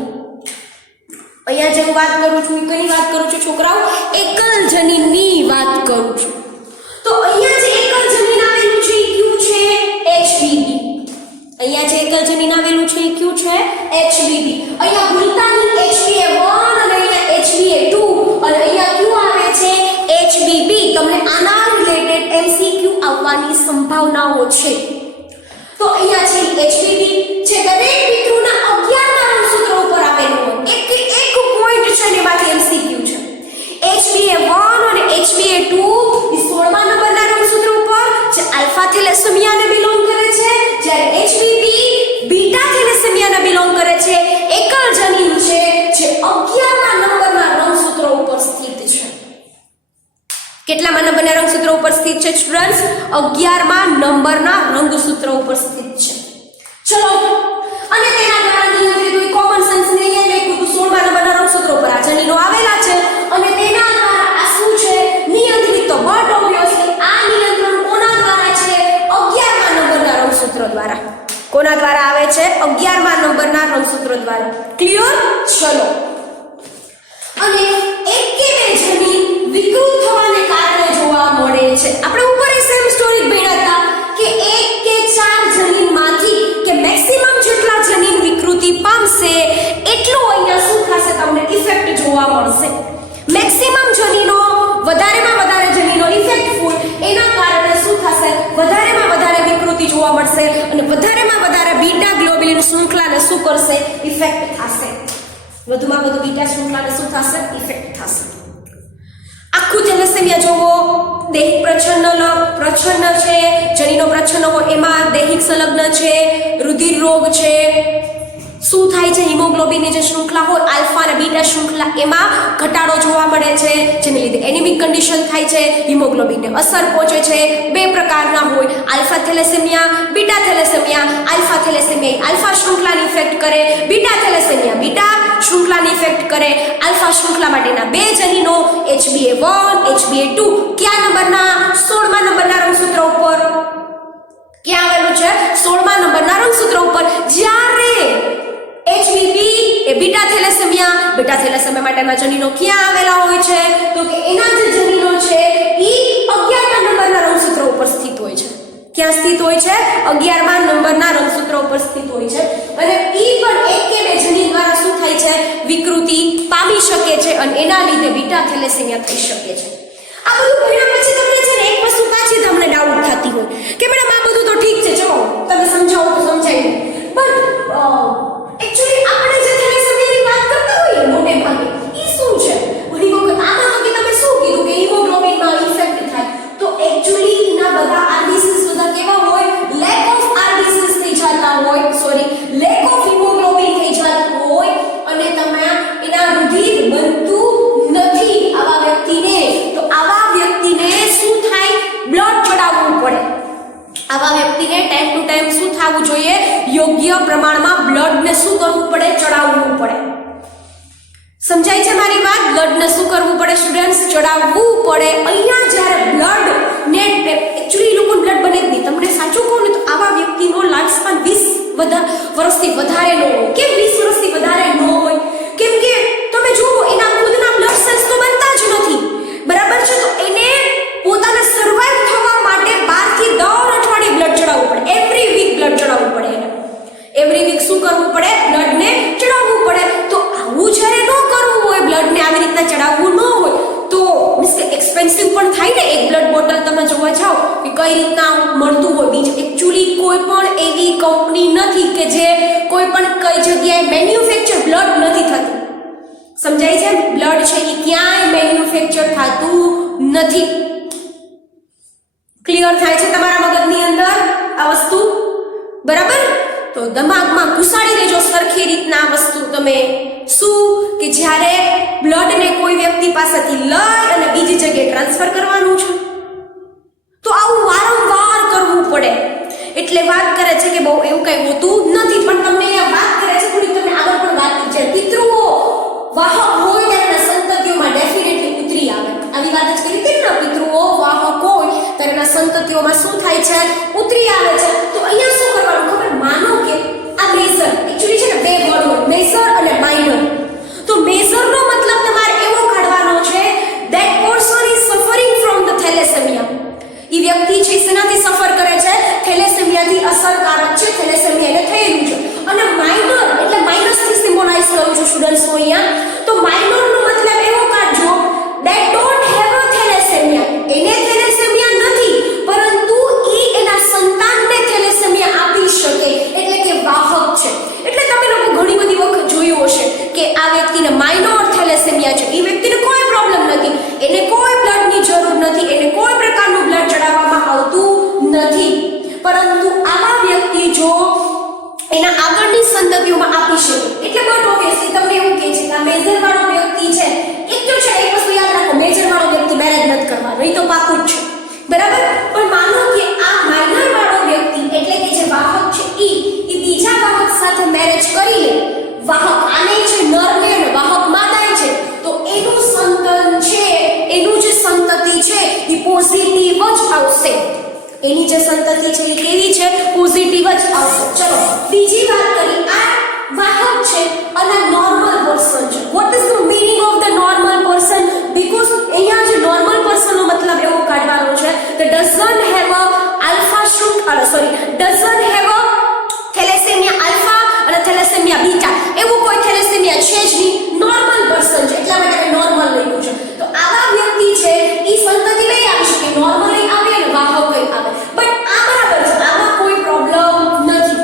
અહીંયા જે હું વાત કરું છું કઈ વાત કરું છું છોકરાઓ? એકલ જનીનની વાત કરું છું. તો અહીંયા જે એકલ જનીન આવેલું છે એ કયું છે? HBB. અહીંયા જે એકલ જનીન આવેલું છે એ કયું છે? HBB. અહીંયા ભૂલતાની HBA1 અને અહીંયા HBA2 અને અહીંયા કયું આવે છે? HBB. તમને આના રિલેટેડ MCQ આવવાની સંભાવનાઓ છે. તો અહીંયા છે HBB છે દરેક પિતૃના 11 રંગસૂત્રો ઉપર આવેલું હોય. એક પોઈન્ટ છે ને એમાંથી MCQ છે. HBA1 અને HBA2 એ 16મા નંબરના રંગસૂત્ર ઉપર જે આલ્ફા થેલેસેમિયાને બિલોંગ કરે છે, જ્યારે HBB બીટા થેલેસેમિયાને બિલોંગ કરે છે. એકલ જનીન છે જે 11મા નંબરના રંગસૂત્ર ઉપર સ્થિત છે. કેટલામા નંબરના રંગસૂત્ર ઉપર સ્થિત છે સ્ટુડન્ટ્સ? 11મા નંબરના રંગસૂત્ર ઉપર સ્થિત છે. ચલો, અને તેના દ્વારા નિયંત્રિત હોય કોમન સેન્સ ને અહીંયા લખ્યું તો 16મા નંબરના રંગસૂત્ર ઉપર આ જનીનો આવેલા છે અને તેના દ્વારા આ શું છે? નિયંત્રિત. તો બટ ઓબ્વિયસલી આ નિયંત્રણ કોના દ્વારા છે? 11મા નંબરના રંગસૂત્ર દ્વારા. કોના દ્વારા આવે છે? 11મા નંબરના રંગસૂત્ર દ્વારા. ક્લિયર? ચલો, અને એક કે બે જનીન વિકૃત થવાને કારણે જોવા મળે છે. આપણે ઉપર સેમ સ્ટોરી ભણ્યા હતા કે એક કે ચાર જનીનમાંથી કે મેક્સિમમ જેટલા જનીન વિકૃતિ પામશે એટલું અહીંયા શું થશે? તમને ઇફેક્ટ જોવા મળશે. મેક્સિમમ જનીનો વધારેમાં વધારે જનીનો ઇફેક્ટફુલ, એના કારણે શું થશે? વધારેમાં વધારે વિકૃતિ જોવા મળશે અને વધારેમાં વધારે બીટા ગ્લોબ્યુલિન શૃંખલાને શું કરશે? ઇફેક્ટ થશે. વધુમાં વધુ બીટા શૃંખલાને શું થશે? ઇફેક્ટ થશે. આખું થેલેસેમિયા જોવો, દૈહિક પ્રચ્છન્ન છે, જનીનો પ્રચ્છન્ન હોય એમાં દૈહિક સંલગ્ન છે, રુધિર રોગ છે. શું થાય છે? હિમોગ્લોબિનની જે શૃંખલા હોય આલ્ફા અને બીટા શૃંખલા એમાં ઘટાડો જોવા મળે છે, જેને લીધે એનિમિક કન્ડિશન થાય છે, હિમોગ્લોબિનને અસર પહોંચે છે. બે પ્રકારના હોય, alpha thalassaemia, beta thalassaemia. Alpha thalassaemia alpha શૃંખલાને ઇફેક્ટ કરે, બીટા થેલેસેમિયા બીટા શૃંખલાને ઇફેક્ટ કરે. આલ્ફા શૃંખલા માટેના બે જનીનો HBA1, HBA2 કયા નંબરના? 16મા નંબરના રંગસૂત્ર ઉપર. ક્યાં આવેલું છે? 16મા નંબરના રંગસૂત્ર ઉપર. જ્યારે HBB એ બીટા થેલેસેમિયા માટેના જનીનો ક્યાં આવેલા હોય છે? તો કે એના જે જનીનો છે ઈ 11મા નંબરના રંગસૂત્ર ઉપર સ્થિત હોય છે. ક્યાં સ્થિત હોય છે? 11મા નંબરના રંગસૂત્ર ઉપર સ્થિત હોય છે. અને ઈ પણ એક કે બે જનીન દ્વારા શું થાય છે? વિકૃતિ પામી શકે છે અને એના લીધે બીટા થેલેસેમિયા થઈ શકે છે. આ બધું ભણ્યા પછી તમને છે ને એક વસ્તુ પાછી તમને ડાઉટ થતી હોય કે મેડમ આ બધું તો ઠીક છે, ચલો તમે સમજાવો તો સમજાવી, બટ એક્ચ્યુઅલી આપણે જે થેલેસેમિયાની વાત કરતા હોઈએ મોટે ભાગે ઈ શું છે? ઘણી વખત આમાં કે તમે શું કીધું કે હિમોગ્લોબિનમાં ઇફેક્ટ થાય, તો એક્ચ્યુઅલી એના બધા આરબીસીસ બધા કેવા હોય? લેક ઓફ આરબીસીસ થઈ જતા હોય, લેક ઓફ હિમોગ્લોબિન થઈ જતું હોય અને તમે એના રુધિર બનતું નથી આવા વ્યક્તિને. તો આવા વ્યક્તિને શું થાય? બ્લડ ચડાવવું પડે. આવા વ્યક્તિને ટાઈમ ટુ ટાઈમ શું થવું જોઈએ? યોગ્ય પ્રમાણમાં બ્લડને શું કરવું પડે? ચડાવવું પડે. સમજાય છે મારી વાત? બ્લડને શું કરવું પડે સ્ટુડન્ટ્સ? ચડાવવું પડે. અહીંયા જ્યારે બ્લડ ને એક્ચ્યુઅલી લોકો બ્લડ બને જ નહીં. તમને સાચું કહું ને તો આવા વ્યક્તિનો લાઈફ સ્પાન 20 વર્ષથી વધારે ન હોય. કેમ 20 વર્ષથી વધારે ન હોય? કેમ કે તમે જુઓ એના ખુદના બ્લડ સેલ્સ તો બનતા જ નથી, બરાબર છે? તો એને પોતાને સર્વાઈવ થવા માટે 12 થી 10 અઠવાડિયે બ્લડ ચડાવવું પડે. એવરી વીક બ્લડ ચડાવવું પડે એને. એવરી વીક શું કરવું પડે? બ્લડને ચડાવવું પડે. તો આવું જ્યારે ન કરવું હોય, બ્લડને આવી રીતના ચડાવવું ન હોય, તો મીન્સ કે એક્સપેન્સિવ પણ થાય ને. એક બ્લડ બોટલ તમે જોવા જાઓ કે કઈ રીતના મળતું હોય. બીજું એક્ચ્યુઅલી કોઈ પણ એવી કંપની નથી કે જે કોઈ પણ કઈ જગ્યાએ મેન્યુફેક્ચર બ્લડ નથી થતું. સમજાય છે? બ્લડ છે એ ક્યાંય મેન્યુફેક્ચર થતું નથી. ક્લિયર થાય છે તમારા મગજની અંદર આ વસ્તુ? બરાબર? તો દિમાગમાં ઘુસાડી દેજો સરખી રીતના આ વસ્તુ તમે શું કે જ્યારે બ્લડને કોઈ વ્યક્તિ પાસેથી લઈ અને બીજી જગ્યાએ ટ્રાન્સફર કરવાનું છે, તો આવું વારંવાર કરવું પડે. એટલે વાત કરે છે કે બહુ એવું કઈ હોતું નથી, પણ તમને અહીંયા વાત કરે છે થોડી, તમને આગળ પણ વાત કરી છે. પિતૃઓ વાહક હોય ત્યારે સંતતિઓમાં ડેફિનેટલી ઉતરી આવે. આવી વાત જ કરી હતી ને, પિતૃઓ વાહક હોય ત્યારે સંતતિઓમાં શું થાય છે, ઉતરી આવે છે. તો અહીંયા શું કરવાનું ખબર, માનો કે આ મેજર એક્ચ્યુઅલી છે ને બે વર્ડ હોય, મેજર અને માઇનર. તો મેજર નો મતલબ તમારે એવો કાઢવાનો છે that person is suffering from the thalassemia. ઈ વ્યક્તિ છે શેનાથી સફર કરે છે, થેલેસેમિયાથી અસરકારક છે, થેલેસેમિયા એને થયેલું છે. અને માઇનર એટલે માઇનસ થી સિમ્બોલાઇઝ કરું છું સ્ટુડન્ટ્સ નો અહીંયા. તો માઇનર નો મતલબ એવો કાઢજો that don't have a thalassemia. એને થેલેસેમિયા નથી, પરંતુ ઈ એના સંતાનને થેલેસેમિયા આપી શકે, એટલે કે વાહક છે. એટલે તમે લોકો ઘણી બધી વખત જોયું હશે કે આ વ્યક્તિને માઇનોર થેલેસેમિયા છે, ઈ વ્યક્તિને કોઈ પ્રોબ્લેમ નથી, એને કોઈ બ્લડની જરૂર નથી, એને કોઈ પ્રકારનું બ્લડ ચડાવવામાં આવતું નથી. પરંતુ આવા વ્યક્તિ જો એના આગળની સંતતિઓમાં આપી શકે, એટલે બટ ઓબ્વિયસલી તમને એવું કહે છે કે આ મેજર વાળો વ્યક્તિ છે, એક તો છે એક વસ્તુ યાદ રાખો, મેજર વાળો વ્યક્તિ મેરેજ નથી કરવાનો, એ તો પાકું જ છે, બરાબર. પણ માનો કે આ માઇનર વાળો વ્યક્તિ એટલે કે જે વાહક છે ઈ બીજા વાહક સાથે મેરેજ કરી લે, વાહક આને છે નરને અને વાહક માદાય છે, તો એનું સંતાન છે, એનું જે સંતતિ છે એ પોઝિટિવ જ આવશે. એની જે સંતતિ છે એ કેવી છે, પોઝિટિવ જ આવશે. ચલો બીજી વાત કરી, આ વાહક છે અને નોર્મલ પર્સન છે. What is the meaning of the normal person? Because અહીંયા જે નોર્મલ પર્સન નો મતલબ એવો કાઢવાનો છે કે doesn't have a alpha doesn't have a thalassemia alpha અને થેલેસેમિયા બીટા, એવું કોઈ થેલેસેમિયા છે જ નહીં, નોર્મલ પર્સન છે, એટલા માટે નોર્મલ લખ્યું છે. તો આવા વ્યક્તિ છે ઈ સંતતિ લઈ આવી શકે, નોર્મલી આવે અને વાહક લઈ આવે, બટ આ બરાબર છે, આમાં કોઈ પ્રોબ્લેમ નથી.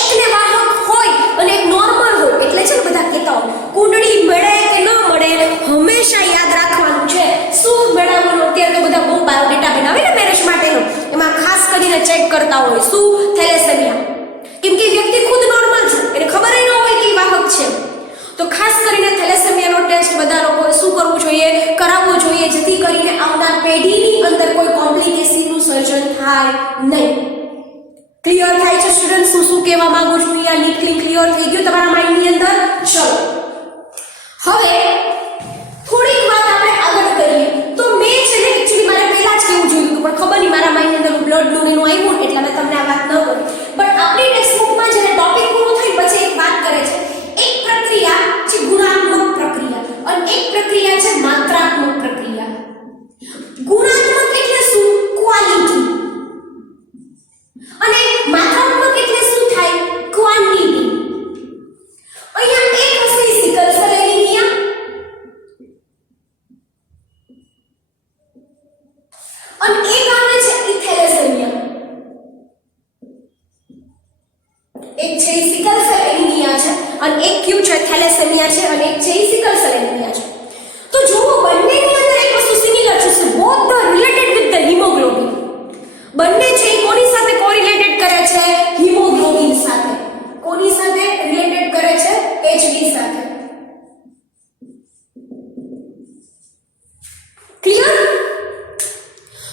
એકને વાહક હોય અને એક નોર્મલ હોય, એટલે છે ને બધા કહેતા હોય કુંડળી મળે કે ન મળે, હંમેશા યાદ રાખવાનું છે શું મેળવવાનું. અત્યારે તો બધા બહુ બાયોડેટા બનાવે ને મેરેજ માટેનો, એમાં ખાસ કરીને ચેક કરતા હોય શું, થેલેસેમિયા. કેમ કે વ્યક્તિ ખુદ નોર્મલ છે, એને ખબર ન હોય કે વાહક છે. તો ખાસ કરીને થેલેસેમિયાનો ટેસ્ટ બધા લોકોએ શું કરવું જોઈએ, કરાવવો જોઈએ, જેથી કરીને આવનાર પેઢીની અંદર કોઈ કોમ્પ્લિકેશનનું સર્જન થાય નહીં. ક્લિયર થાય છે સ્ટુડન્ટ્સ હું શું કહેવા માંગુ છું? અહીંયા નીટલી ક્લિયર થઈ ગયું તમારા માઇન્ડની અંદર? ચલો હવે થોડીક વાત આપણે આગળ કરીએ. તો મેં છે ને એક્ચ્યુઅલી મારે પહેલા જ કેવું જોયું હતું, પણ ખબર નહીં મારા માઇન્ડની અંદર બ્લડનું એનું આવ્યું એટલે મેં તમને આ વાત ન કરી. બટ આપણી ટેક્સ્ટબુકમાં જ્યારે ટોપિક પૂરો થઈ પછી એક વાત કરે છે, એક પ્રક્રિયા છે ગુણાત્મક પ્રક્રિયા અને એક પ્રક્રિયા છે માત્રાત્મક પ્રક્રિયા. ગુણાત્મક એટલે શું? ક્વોલિટી. અને માત્રાત્મક એટલે શું થાય? ક્વોન્ટિટી. અહીંયા એક હશે સિકલ સેલ એનિમિયા અને એક આવે છે થેલેસેમિયા. એક છે સિકલ સેલ એનિમિયા છે અને એક ક્યુ છે થેલેસેમિયા છે અને એક છે સિકલ સેલ એનિમિયા છે. તો જુઓ બંનેની અંદર એક વસ્તુ સિમિલર છે, both the related with the haemoglobin. બંને છે કોની સાથે કોરિલેટેડ કરે છે? હિમોગ્લોબિન સાથે. કોની સાથે રિલેટેડ કરે છે? HB સાથે. ક્લિયર?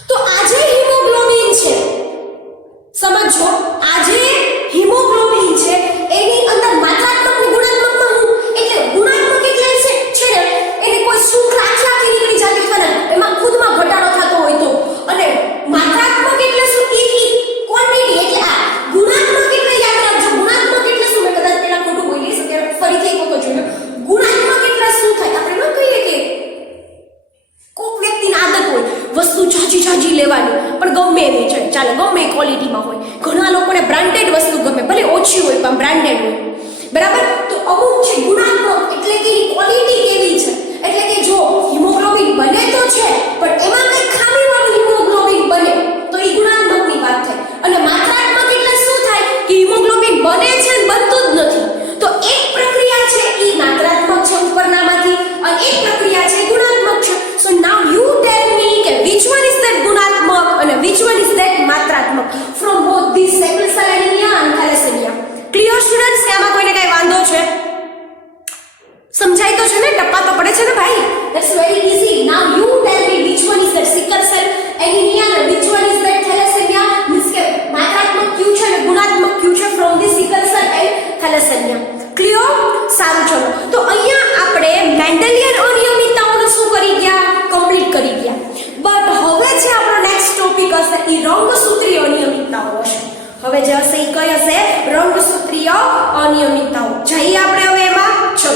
તો આજે હિમોગ્લોબિન છે, સમજો આજે હિમોગ્લોબિન છે, એની અંદર માત્રાત્મક અને ગુણાત્મકમાં હું એટલે ગુણાત્મક એટલે છે ને એને કોઈ શુક્ર આખી નીકળી જતી હોય એમાં ખુદમાં ઘટાડો થતો હોય તો, અને માત્રાત્મક એટલે શું? ક્વોન્ટિટી. એટલે આ ગુણાત્મક એટલે યાદ રાખજો, ગુણાત્મક એટલે શું? મેં કદાચ પેલા ખોટું બોલીશ અત્યારે ફરીથી એક વખત જોજો. ગુણાત્મક એટલે શું થાય? આપણે ન કહીએ કે કોક વ્યક્તિની આદત હોય વસ્તુ જાજી લેવાની, પણ ગમે એવી છે, ચાલે ગમે એ ક્વોલિટીમાં હોય. ઘણા લોકોને બ્રાન્ડેડ વસ્તુ ગમે, ભલે ઓછી હોય પણ બ્રાન્ડેડ હોય, બરાબર. તો અમુક છે ગુણાત્મક એટલે કે એની ક્વોલિટી કેવી છે, એટલે કે જો હિમોગ્લોબિન બને તો છે પણ એમાં કઈ ખામીવાળું હિમોગ્લોબિન બને તો એ ગુણાત્મકની વાત થાય. અને માત્રાત્મક એટલે શું થાય કે હિમોગ્લોબિન બને છે અને બનતું જ નથી. તો એક પ્રક્રિયા છે એ માત્રાત્મક છે ઉપરનામાંથી અને એક પ્રક્રિયા છે ગુણાત્મક છે. સો નાઉ યુ ટેલ મી કે which one is that ગુણાત્મક અને which one is that માત્રાત્મક from both these sickle cell anemia and thalassemia. Clear students? કે આમાં કોઈને કઈ વાંધો છે? હશે એ રંગસૂત્રીય અનિયમિતતાઓ હશે. હવે જે હશે એ કઈ હશે? રંગસૂત્રીય અનિયમિતતાઓ. જઈએ આપણે હવે એમાં. ચલો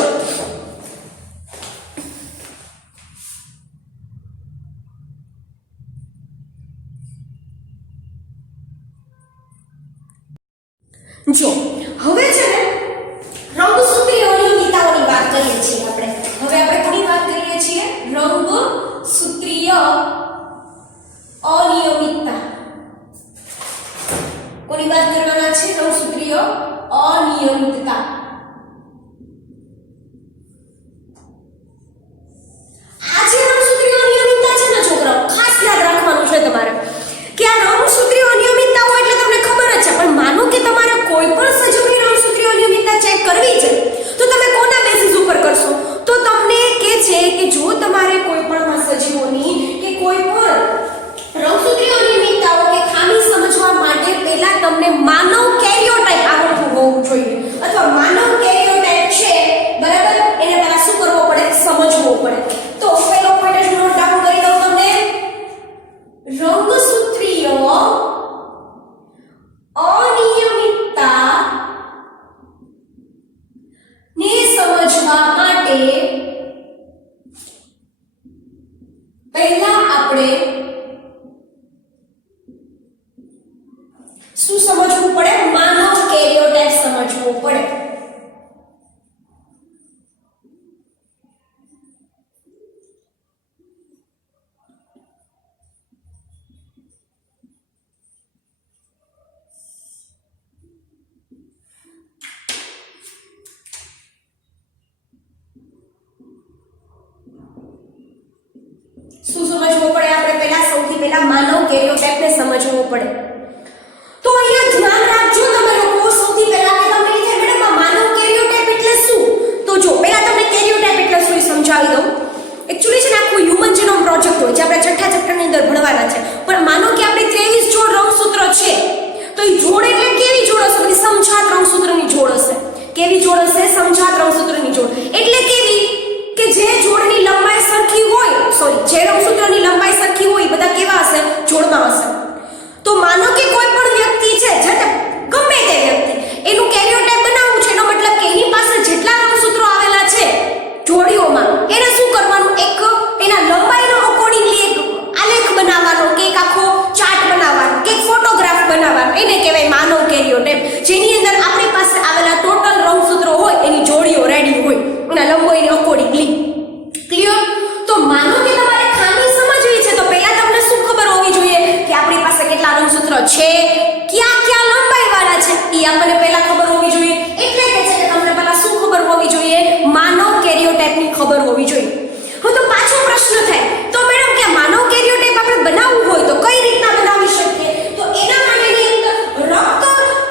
જો હવે છે ને રંગસૂત્રીય અનિયમિતતાઓની વાત કરીએ છીએ આપણે. હવે આપણે કોની વાત કરીએ છીએ? રંગસૂત્રીય અનિયમિતતા. કોની વાત કરવાના છે? રંગસૂત્રીય અનિયમિતતા. આ જે રંગસૂત્રીય અનિયમિતતા છે ને છોકરાઓ, ખાસ યાદ રાખવાનું છે તમારે કે આ રંગસૂત્રીય અનિયમિતતા હોય એટલે તમને ખબર જ છે. પણ માનો કે તમારે કોઈ પણ સજીવની રંગસૂત્રીય અનિયમિતતા ચેક કરવી છે તો તમે કોના બેસિસ ઉપર કરશો? તો તમને કહે છે કે જો તમારે કોઈ પણ સજીવોની કે કોઈ પણ રંગસૂત્રીય અનિયમિતતાઓ કે ખામી સમજવા માટે પહેલા તમને માનવ કેરિયોટાઇપ આવડતું હોવું જોઈએ, અથવા માનવ કેરિયોટાઇપ છે બરાબર, એને પહેલા શું કરવો પડે? સમજવો પડે. તો પહેલો પોઈન્ટ જ નોટ ડાઉન કરી દઉં તમને. રંગસૂત્રીય અનિયમિતતા ને સમજવા માટે પહેલા આપણે શું સમજવું પડે? માનવ કેરિયોટાઇપ સમજવું પડે. શું સમજવું પડે? આપણે પહેલા સૌથી પહેલા માનવ કેરિયોટાઇપને સમજવું પડે. તો અહીંયા ધ્યાન રાખજો તમે લોકો સૌથી પહેલા કે તમને એ થાય મેડમ આ માનવ કેરિયોટાઇપ એટલે શું? તો જો પહેલા તમને કેરિયોટાઇપ એટલે શું એ સમજાવી દઉં. એક્ચ્યુઅલી છે ને આખું હ્યુમન જીનોમ પ્રોજેક્ટ હોય છે, આપણે છઠ્ઠા ચેપ્ટરની અંદર ભણવાના છે. પણ માનો કે આપણે 23 જોડ રંગસૂત્ર છે તો એ જોડ એટલે કેવી જોડ હશે? બધી સમજાત રંગસૂત્રની જોડ હશે. કેવી જોડ હશે? સમજાત રંગસૂત્રની જોડ. એટલે કેવી કે જે જોડની લંબાઈ સરખી હોય, જે રંગસૂત્રની લંબાઈ સરખી હોય બધા કેવા હશે? જોડમાં હશે. તો માનો કે કોઈ પણ વ્યક્તિ છે, ગમે તે વ્યક્તિ, એનું કેરિયોટાઇપ બનાવવું છે, એનો મતલબ કે એની પાસે જેટલા રંગસૂત્રો આવેલા છે જોડીઓમાં, એને શું કરવાનું? એક એના લંબાઈનો અકોર્ડિંગલી એક આલેખ બનાવવાનો, કે એક આખો ચાર્ટ બનાવવાનો, કે એક ફોટોગ્રાફ બનાવવાનો. એને કહેવાય માનવ કેરિયોટાઇપ, જેની અંદર આપણી પાસે આવેલા ટોટલ રંગસૂત્રો હોય એની જોડીઓ રેડી હોય એના લંબાઈને અકોર્ડિંગલી. ક્લિયર? તો માનો કે તમારે ખામી સમજવી છે તો પહેલા તમને શું ખબર હોવી જોઈએ કે આપણી પાસે કેટલા રંગસૂત્ર છે, ક્યાં લંબાઈ વાળા છે, એ આપણને પહેલા ખબર હોવી જોઈએ. એટલે કે છે કે તમને પહેલા શું ખબર હોવી જોઈએ? માનવ કેરિયોટાઇપની ખબર હોવી જોઈએ. હવે તો પાછો પ્રશ્ન થાય, તો મેડમ કે માનવ કેરિયોટાઇપ આપણે બનાવવું હોય તો કઈ રીતના બનાવી શકીએ? તો એના માટેની એક રક્ત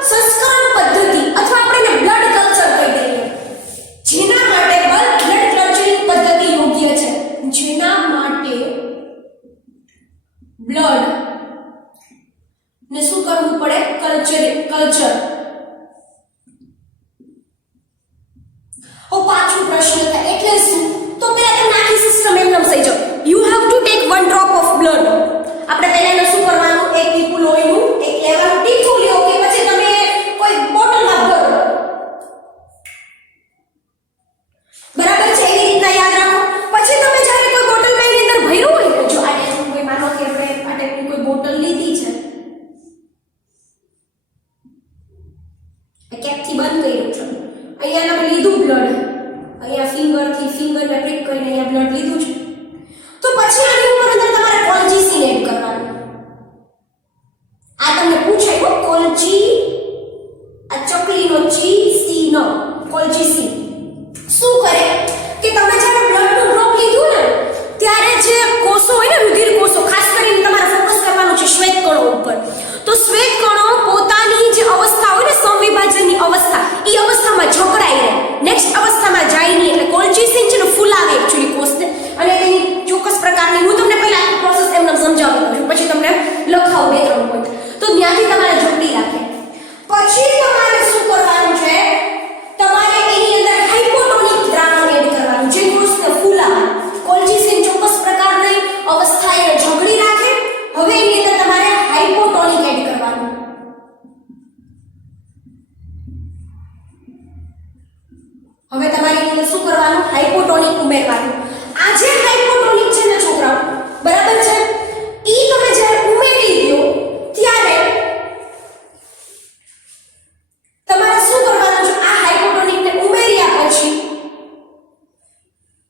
સંસ્કરણ પદ્ધતિ અથવા આપણે એને બ્લડ કલ્ચર કહી દઈએ, જેના માટે બ્લડ કલ્ચરિંગ પદ્ધતિ યોગ્ય છે. જેના માટે બ્લડ ને શું કરવું પડે? કલ્ચર. પાછો પ્રશ્ન થાય એટલે શું? તો પહેલા તમે આખી સિસ્ટમ એકદમ સહી જાઓ. You have to take 1 drop of blood. આપણે પહેલા એને શું કરવાનું? એક ટીપું લોહીનું એક લેવાનું ટીપું લ્યો કે પછી તમે કોઈ બોટલમાં ભરો. બરાબર છે? એવી રીતના યાદ રાખો. પછી તમે જ્યારે કોઈ બોટલમાં એની અંદર ભર્યું હોય, જો આ ટાઈપનું કોઈ માનો કે આપણે આ ટાઈપની કોઈ બોટલ લીધી છે, કેપથી બંધ કર્યું છે, અહીંયા આપણે લીધું બ્લડ, અહીંયા ફિંગરને પ્રિક કરીને અહીંયા બ્લડ લીધું છે, તો પછી આની ઉપર અંદર તમારે કોલ્ચિસિન એડ કરવાનું. આ તમને પૂછાય હો, કોલ્ચી, આ ચકલીનો ચી, સી નો કોલ્ચિસિન. શું કરે કે તમે જ્યારે બ્લડનું ડ્રોપ લીધું ને ત્યારે જે કોષો હોય ને, રુધિર કોષો, ખાસ કરીને તમારે ફોકસ કરવાનું છે શ્વેત કણો ઉપર. તો શ્વેત કણો પોતાની જે અવસ્થા હોય ને, સંવિભાજનની અવસ્થા, એ અવસ્થામાં જકડાઈ રહે, નેક્સ્ટ અવસ્થામાં જાય નહીં. એટલે કોલ્ચિસિન છે ને ફૂલાવે એક્ચ્યુઅલી કોષને, અને તેની ચોક્કસ પ્રકારની, હું તમને પહેલા આખી પ્રોસેસ એમને સમજાવી દઉં, પછી તમને લખાવ 2-3 પોઈન્ટ. તો ત્યાંથી તમારે જકડી રાખે. પછી તમારે શું કરવાનું છે? તમારે એની અંદર હાઇપોટોનિક દ્રાવણ હવે તમારી અંદર શું કરવાનું? હાઇપોટોનિક ઉમેરવાનું. આ જે હાઇપોટોનિક છે ને છોકરાઓ, બરાબર છે, ઈ તમે જ્યારે ઉમેરી દો ત્યારે તમારે શું કરવાનું છે? આ હાઇપોટોનિકને ઉમેર્યા પછી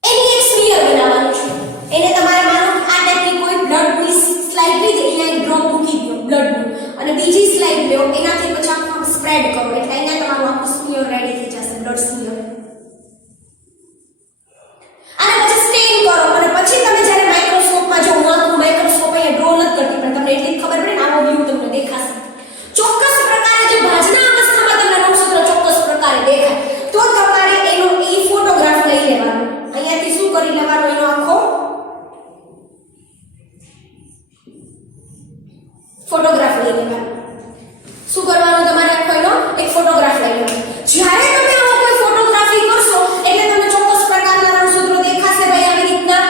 એની એક સ્ફિયર બનાવવાનું છે. એને તમારે માનો આ ટાઈપની કોઈ બ્લડની સ્લાઇડ લીધી, અહીંયા એક ડ્રોપ મૂકી દો બ્લડનું, અને બીજી સ્લાઇડ લો, એનાથી પછી આખું સ્પ્રેડ કરો, એટલે અહીંયા તમારું આખું સ્ફિયર રેડી થઈ જશે, બ્લડ સ્ફિયર. અને પછી સ્ટેન કરો, અને પછી તમે જ્યારે માઇક્રોસ્કોપમાં જો, હું આખું માઇક્રોસ્કોપ અહીંયા ડ્રો નથી કરતી, પણ તમને એટલી ખબર પડે ને, આવો વ્યૂ તમને દેખાશે. ચોક્કસ પ્રકારે જે ભાજના અવસ્થામાં તમને રંગસૂત્ર ચોક્કસ પ્રકારે દેખાય, તો તમારે એનો એ ફોટોગ્રાફ લઈ લેવાનો. અહીંયાથી શું કરી લેવાનો? એનો આખો ફોટોગ્રાફ લઈ લેવાનો. શું કરવાનું? તમારે આખો એનો એક ફોટોગ્રાફ લઈ લેવાનો. જ્યારે તમે આવો કોઈ ફોટોગ્રાફી કરશો એટલે તમને ચોક્કસ પ્રકારના રંગસૂત્રો દેખાશે. ભાઈ આવી રીતના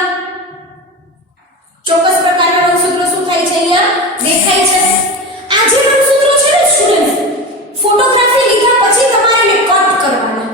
ચોક્કસ પ્રકારના રંગસૂત્રો શું થાય છે? અહીંયા દેખાય છે. આ જે રંગસૂત્રો છે ને સ્ટુડન્ટ, ફોટોગ્રાફી લીધા પછી તમારે એને કટ કરવાના,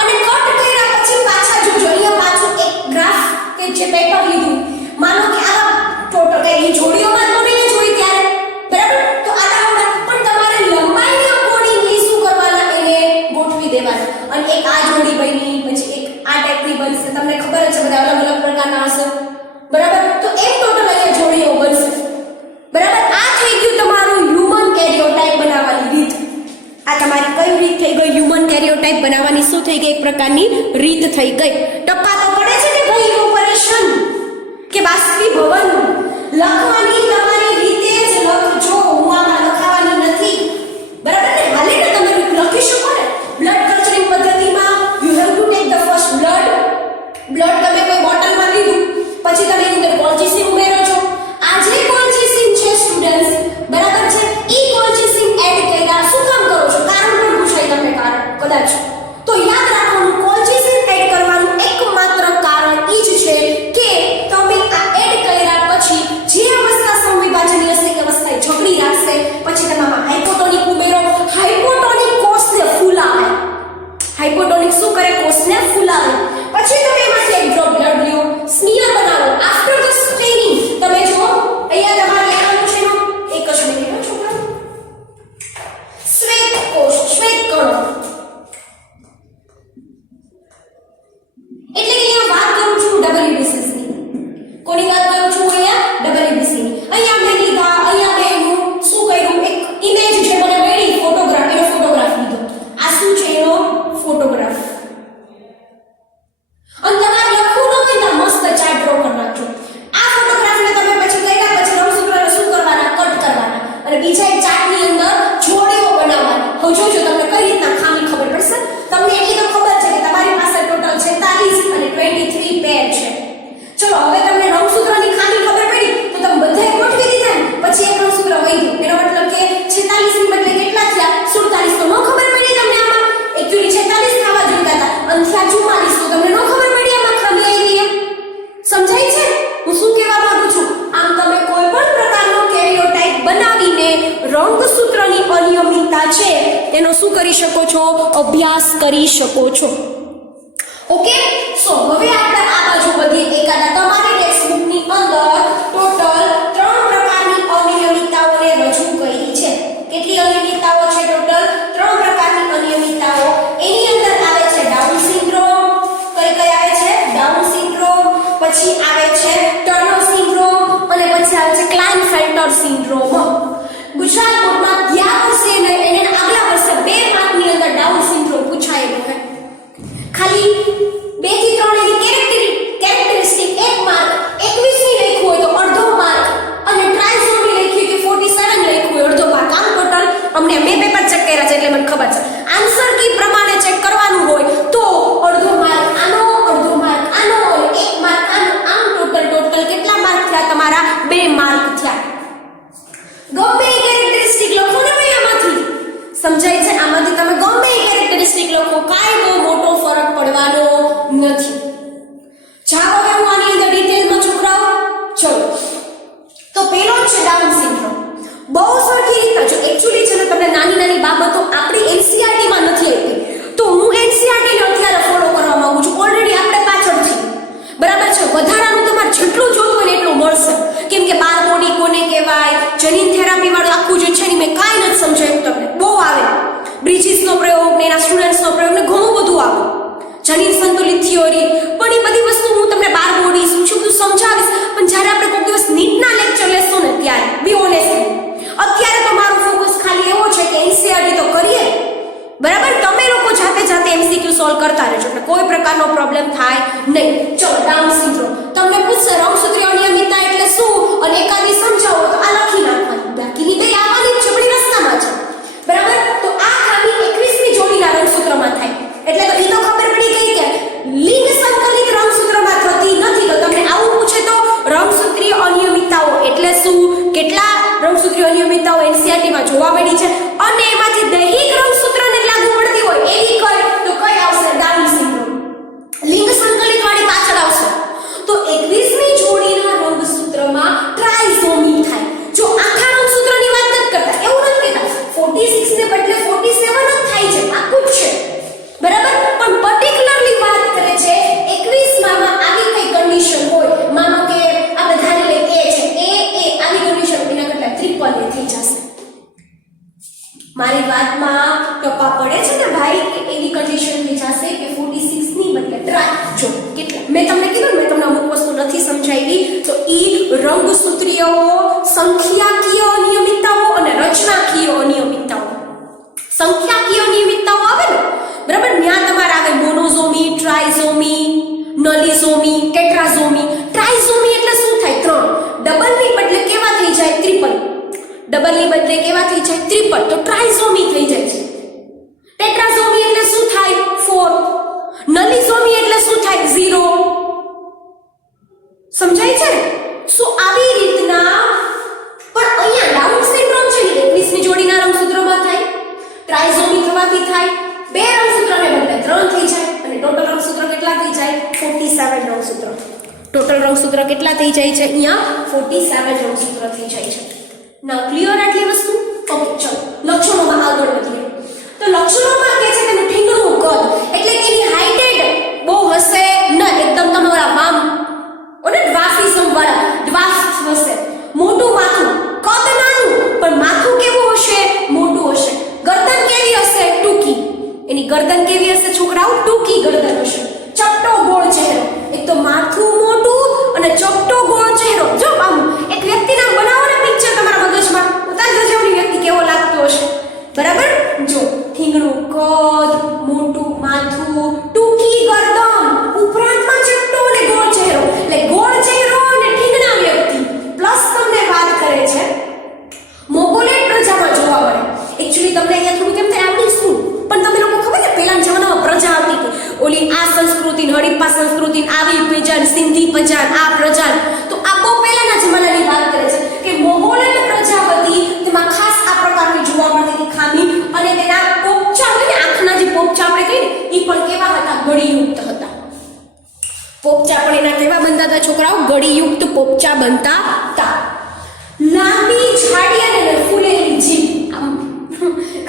અને કટ કર્યા પછી પાછા જોજો. અહીંયા પાછું એક ગ્રાફ કે જે પેપર લીધું, માનો કે આ ટોટલ એ જોડીઓમાં તો નહીં જોઈ ત્યારે, બરાબર, તો આડા પણ તમારે લંબાઈને અકોર્ડિંગલી શું કરવાના? એને ગોઠવી દેવાના. અને એક આ જોડી બની, પછી એક આ ટાઈપની બનશે. તમને ખબર જ છે બધા અલગ અલગ પ્રકારના હશે, બરાબર. તો એક ટોટલ અહીંયા જોડીઓ બનશે, બરાબર. આ થઈ ગયું તમારું હ્યુમન કેરિયોટાઇપ બનાવવાની રીત. આ તમારી કઈ રીત થઈ ગઈ? હ્યુમન કેરિયોટાઇપ બનાવવાની શું થઈ ગઈ? એક પ્રકારની રીત થઈ ગઈ. ટપ્પા તો પડે છે કે ભાઈ ઓપરેશન કે બાષ્પીભવન લખવાની તમારી રીતે જ લખજો. હું આમાં લખાવાની નથી, બરાબર ને? હાલે ને તમે લખી શકો ને. બ્લડ કલ્ચરિંગ પદ્ધતિમાં you have to take the first blood તમે કોઈ બોટલમાં લીધું, પછી તમે એની અંદર કોલ્ચિસિન ઉમેરો છો. આ જે કોલ્ચિસિન છે સ્ટુડન્ટ્સ, બરાબર છે, ઈ કોલ્ચિસિન એડ કર્યા શું કામ કરો છો? કારણ પણ પૂછાય તમને, કારણ કદાચ તો યાદ રાખવાનું, કોલ્ચિસિન એડ કરવાનું એકમાત્ર કારણ ઈ જ છે કે તમે આ એડ કર્યા પછી જે અવસ્થા સંવિભાજનની હશે એ અવસ્થા ઝઘડી રાખશે. પછી તમે આમાં હાઇપોટોનિક ઉમેરો. હાઇપોટોનિક કોષને ફૂલાવે. હાઇપોટોનિક શું કરે? કોષને ફૂલાવે. પછી તમે એમાંથી એક ડ્રોપ બ્લડ લ્યો, સ્મિયર બનાવો. આફ્ટર ધ સ્ટેનિંગ તમે જો અહીંયા તમારે લેવાનું છે એક જ મિનિટ છોકરા, શ્વેત કોષ, શ્વેત કણો. એટલે કે અહીંયા વાત કરું છું WBCS ની. કોની વાત કરું છું? અહીંયા WBC ની. અહીંયા મેં લીધા, અહીંયા મેં શું કર્યું? એક ઇમેજ જે મને મળી, ફોટોગ્રાફ, એનો ફોટોગ્રાફ લીધો. આ શું છે? એનો ફોટોગ્રાફ. અને તમારે લખવું ન હોય તો મસ્ત ચાર્ટ ડ્રો કરી નાખજો. આ ફોટોગ્રાફને તમે પછી કર્યા પછી રંગસૂત્રને શું કરવાના? કટ કરવાના, અને બીજા એક ચાર્ટની અંદર જોડીઓ બનાવવાની. હવે જોજો તમને કઈ રીતના ખામી ખબર પડશે. તમને એટલી તો ખબર છે કે તમારી પાસે ટોટલ 46 અને 23 પેર છે. ચલો હવે તમને રંગસૂત્રની ખામી ખબર પડી તો તમે બધાય ગોઠવી દીધા ને, પછી એક રંગસૂત્ર વધ્યું. એનો મતલબ કે 46 ની બદલે કેટલા થયા? 47. તો ન ખબર પડી તમને આમાં? એક્ચ્યુઅલી 46 થવા જોઈતા હતા, અને થયા 44. તો તમને ન ખબર પડી આમાં ખામી આવી એમ? સમજાય છે હું શું કહેવા માંગુ છું? આમ તમે કોઈ પણ પ્રકારનો કેરિયોટાઇપ બનાવીને રંગસૂત્રની અનિયમિતતા છે તેનો શું કરી શકો છો? અભ્યાસ કરી શકો છો. ઓકે, સો હવે આપણે આ બાજુ વધીએ. એકાદા તમારી ટેક્સ્ટબુકની અંદર ટોટલ 3 પ્રકારની અનિયમિતતાઓને રજૂ કરી છે. કેટલી અનિયમિતતાઓ છે? ટોટલ 3 પ્રકારની અનિયમિતતાઓ. એની અંદર આવે છે ડાઉન સિન્ડ્રોમ. કઈ આવે છે? Down syndrome. પછી આવે છે ટર્નર સિન્ડ્રોમ, અને પછી આવે છે ક્લાઇનફેલ્ટર સિન્ડ્રોમ. ગુજરાત બોર્ડમાં ગયા વર્ષે અને એને આગલા વર્ષે 2 માર્કની અંદર ડાઉન સિન્ડ્રોમ પૂછાયેલો છે. ખાલી 2 થી 3 એની કેરેક્ટરિસ્ટિક 1 માર્ક 21 ની લખ્યું હોય તો અડધો માર્ક, અને ટ્રાઇઝોમી લખ્યું કે 47 લખ્યું હોય અડધો માર્ક. આમ ટોટલ અમને મેં પેપર ચેક કર્યા છે એટલે મને ખબર છે. આન્સર કી પ્રમાણે ચેક કરવાનું હોય તો અડધો માર્ક આનો, અડધો માર્ક આનો, અને 1 માર્ક આનો. આમ ટોટલ કેટલા માર્ક થયા તમારા? 2 માર્ક થયા. ગમે એ કેરેક્ટરિસ્ટિક લખો ને ભાઈ આમાંથી. સમજાય છે? આમાંથી તમે ગમે એ કેરેક્ટરિસ્ટિક લખો, કાંઈ બહુ મોટો ફરક પડવાનો નથી. જાઓ હવે હું આની અંદર ડિટેલમાં છોકરાઓ. ચલો, તો પેલો છે ડાઉન સિન્ડ્રોમ. બહુ સરખી રીતે જો એક્ચ્યુઅલી છે ને તમને નાની નાની બાબતો આપણી NCERT માં નથી આપી, તો હું NCERT ને અત્યારે જેટલું જોતું હોય ને એટલું મળશે. કેમ કે બાર બોડી કોને કહેવાય, જનીન થેરાપી વાળું આખું જે છે ને મેં કાંઈ નથી સમજાયું તમને, બહુ આવે બ્રિજિસનો પ્રયોગ ને એના સ્ટુડન્ટ્સનો પ્રયોગ ને ઘણું બધું આવે, જનીન સંતુલિત થિયોરી, પણ એ બધી વસ્તુ હું તમને બાર બોડી શું બધું સમજાવીશ. પણ જ્યારે આપણે કોઈ દિવસ નીટના લેક્ચર લેશું ને ત્યારે બી ઓનેસ્ટલી, અત્યારે તો મારું ફોકસ ખાલી એવો છે કે એનસીઆરટી તો કરીએ, બરાબર, તમે લોકો જાતે જાતે એમસીક્યુ સોલ્વ કરતા રહેજો એટલે કોઈ પ્રકારનો પ્રોબ્લેમ થાય નહીં. ચલો, ડાઉન સિન્ડ્રોમ તમને પૂછશે રંગસૂત્રીય અનિયમિતતા એટલે શું અને એકાદી સમજાવો તો આ લખી નાખવાની, બાકીની બે આવવાની જ છે પણ એ રસ્તામાં છે, બરાબર. તો આ ખામી 21મી જોડીના રંગસૂત્રમાં થાય એટલે તો એ તો ખબર પડી ગઈ કે લિંગ સંકલિત રંગસૂત્રમાં થતી નથી. તો તમને આવું પૂછે તો રંગસૂત્રીય અનિયમિતતાઓ એટલે શું, કેટલા રંગસૂત્રીય અનિયમિતતાઓ એનસીઆરટીમાં જોવા મળી છે અને એમાંથી દૈહિક રંગસૂત્રને લાગુ પડતી હોય એવી કઈ તો કઈ આવશે, ડાઉન સિન્ડ્રોમ. લિંગ સંકલિત વાળી પાછળ આવશે. તો 21મી જોડીના રંગસૂત્રમાં ટ્રાઇઝોમી થાય. જો આખા રંગસૂત્રની વાત નથી કરતા, એવું નથી કહેતા 46 ને બદલે 47 જ થાય છે, આખું જ છે, બરાબર. પણ પર્ટિક્યુલરલી વાત કરે છે 21 માં આવી કઈ કન્ડિશન હોય, માનો કે આપણે ધારી લઈએ એ છે એ આવી કન્ડિશન એના કરતા ટ્રિપલ એ થઈ જશે. મારી વાતમાં ટપા પડે છે ને ભાઈ, એવી કન્ડિશન થઈ જશે કે 46 ની બદલે ટ્રાય. જો કેટલા મેં તમને કીધું, મેં તમને અમુક વસ્તુ નથી સમજાવી, તો ઈ રંગસૂત્રીયો સંખ્યાકીય અનિયમિતતાઓ અને રચનાકીય અનિયમિતતાઓ. સંખ્યાકીય અનિયમિતતાઓ આવે ને, બરાબર, ત્યાં તમારે આવે મોનોઝોમી, ટ્રાઇઝોમી, નલિઝોમી, ટેટ્રાઝોમી. ટ્રાઇઝોમી એટલે શું થાય, 3. ડબલની બદલે કેવા થઈ જાય, ટ્રિપલ. ડબલની બદલે કેવા થઈ જાય, ટ્રિપલ, તો ટ્રાઇઝોમી થઈ જાય છે. ટેટ્રાઝોમી એટલે શું થાય, 4. નલિઝોમી એટલે શું થાય, 0. સમજાય છે? સો આવી રીતના. પણ અહીંયા ડાઉન સિન્ડ્રોમ છે ને 21મી જોડીના રંગસૂત્રોમાં થાય, ટ્રાઇઝોમી થવાથી થાય, બે રંગસૂત્રને બદલે 3 થઈ જાય અને ટોટલ રંગસૂત્ર કેટલા થઈ જાય, 47 રંગસૂત્ર. ટોટલ રંગસૂત્ર કેટલા થઈ જાય છે, અહીંયા 47 રંગસૂત્ર થઈ જાય છે. ના ક્લિયર આટલી વસ્તુ? ઓકે, ચલો લક્ષણોમાં આગળ વધીએ. તો લક્ષણોમાં કે છે કે ઠીંગણું કદ એટલે કે એની હાઇટેડ બહુ હશે ન, એકદમ તમારા વામ ઓને ડ્વાફિઝમ વાળા ડ્વાફ હશે, મોટું માથું, કદ નાનું પણ માથું કેવું હશે, મોટું હશે. ગરદન કેવી હશે, ટૂંકી. એની ગરદન કેવી હશે છોકરાઓ, ટૂંકી ગરદન હશે. ચપટો ગોળ ચહેરો, એક તો માથું મોટું અને ચપટો ગોળ ચહેરો. જો આમ એક વ્યક્તિના બનાવો ને પિક્ચર તમારા મગજમાં, પોતાની ગજવની વ્યક્તિ કેવો લાગતો હશે, બરાબર. જો ઠીંગણું કદ, મોટું માથું, ટૂંકી ગરદન, ઉપરાંતમાં ચપટો અને ગોળ ચહેરો. એટલે ગોળ ચહેરો અને ઠીંગણા વ્યક્તિ પ્લસ તમને વાત કરે છે મોગોલિયન પ્રજામાં જોવા મળે. એક્ચ્યુઅલી તમને અહીંયા થોડું કેમ થાય આવડી શું, પણ તમે લોકો ખબર છે પહેલાના જમાનામાં પ્રજા આવતી હતી, ઓલી આ સંસ્કૃતિ, હડપ્પા સંસ્કૃતિ, આવી પ્રજાન, સિંધી પ્રજાન, આ પ્રજાન. તો આ બહુ પહેલાના જમાનાની વાત કરે છે કે મોગોલિયન પ્રજા હતી, તેમાં ખાસ આ પ્રકારની જોવા મળતી હતી ખામી. અને તેના પોપચા હોય ને, આંખના જે પોપચા આપણે કહીએ ને, એ પણ કેવા હતા, ગળીયુક્ત હતા. પોપચા પણ એના કેવા બનતા હતા છોકરાઓ, ગળીયુક્ત પોપચા બનતા હતા. લાંબી જાડી અને ફૂલેલી જીભ.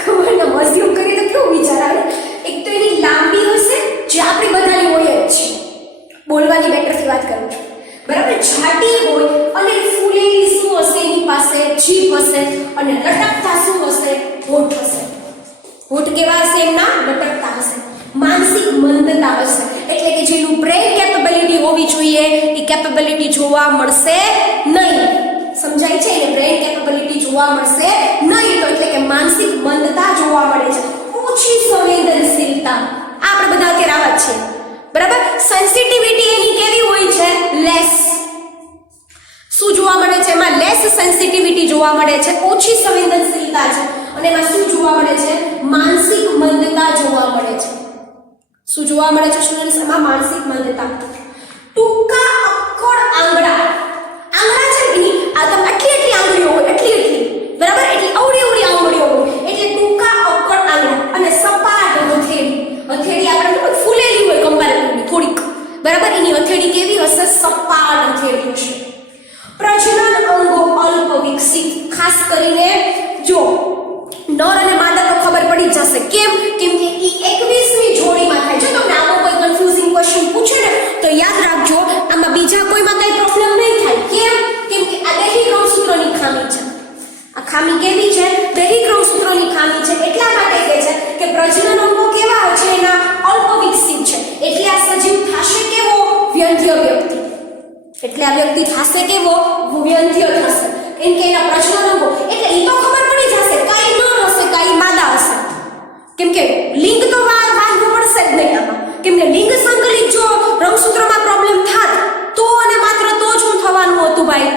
ખબર ના મઝ્યુમ કરી તો કેવું વિચાર આવે. એક તો એની લાંબી હશે જે આપણી બધાની હોય જ છે, બોલવાની બેટરથી વાત કરું છું, બરાબર. જાડી હોય અને ફૂલેલી શું હશે, એની પાસે જીભ હશે અને લટકતા શું હશે, હોઠ હશે. હોઠ કેવા હશે, એમના લટકતા હશે. માનસિક મંદતા હશે, એટલે કે જેનું બ્રેઇન કેપેબિલિટી હોવી જોઈએ એ કેપેબિલિટી જોવા મળશે નહીં. સમજાય છે? એને બ્રેઇન કેપેબિલિટી જોવા મળશે નહીં. તો એટલે કે માનસિક મંદતા જોવા મળે છે. ઓછી સંવેદનશીલતા, આપણે બધા અત્યારે આવા જ છીએ, બરાબર. સેન્સિટિવિટી એની કેવી હોય છે, લેસ. શું જોવા મળે છે એમાં, લેસ સેન્સિટિવિટી જોવા મળે છે, ઓછી સંવેદનશીલતા છે. અને એમાં શું જોવા મળે છે, માનસિક મંદતા જોવા મળે છે. શું જોવા મળે છે સ્ટુડન્ટ્સ, એમાં માનસિક મંદતા. ટૂંકા અક્કડ આંગળા. આંગળા છે ને, આ તમે આટલી આંગળીઓ હોય, એટલી બરાબર, એટલી અવળી આંગળીઓ હોય, એટલે ટૂંકા અક્કડ આંગળા. અને સપાટ હથેળી. હથેળી આપણે ફૂલેલી હોય કમ્પેરેટિવલી થોડીક, બરાબર. એની હથેળી કેવી હશે, સપાટ હથેળી હશે. પ્રજનન અંગો અલ્પ વિકસિત. ખાસ કરીને જો નર અને માદા તો ખબર પડી જશે. કેમ કે ઈ 21મી જોડીમાં થાય. જો તમને આવો કોઈ કન્ફ્યુઝિંગ ક્વેશ્ચન પૂછે ને તો યાદ રાખજો, આમાં બીજા કોઈમાં કઈ પ્રોબ્લેમ પ્રજનન અંગો કેવા છે એના અલ્પ વિકસિત છે, એટલે આ સજીવ થશે કેવો વ્યંધ્ય વ્યક્તિ, એટલે આ વ્યક્તિ થશે કેવો વ્યંધ્ય થશે, કેમ કે એના પ્રજનન અંગો એટલે એ તો ખબર પડી જશે કઈ નર હશે કઈ માદા હશે, કેમ કે લિંગ તો વાંધો પડશે જ નહીં આમાં, કેમ કે લિંગ સંકલિત જો રંગસૂત્રમાં પ્રોબ્લેમ થાત તો અને માત્ર તો જ શું થવાનું હતું ભાઈ,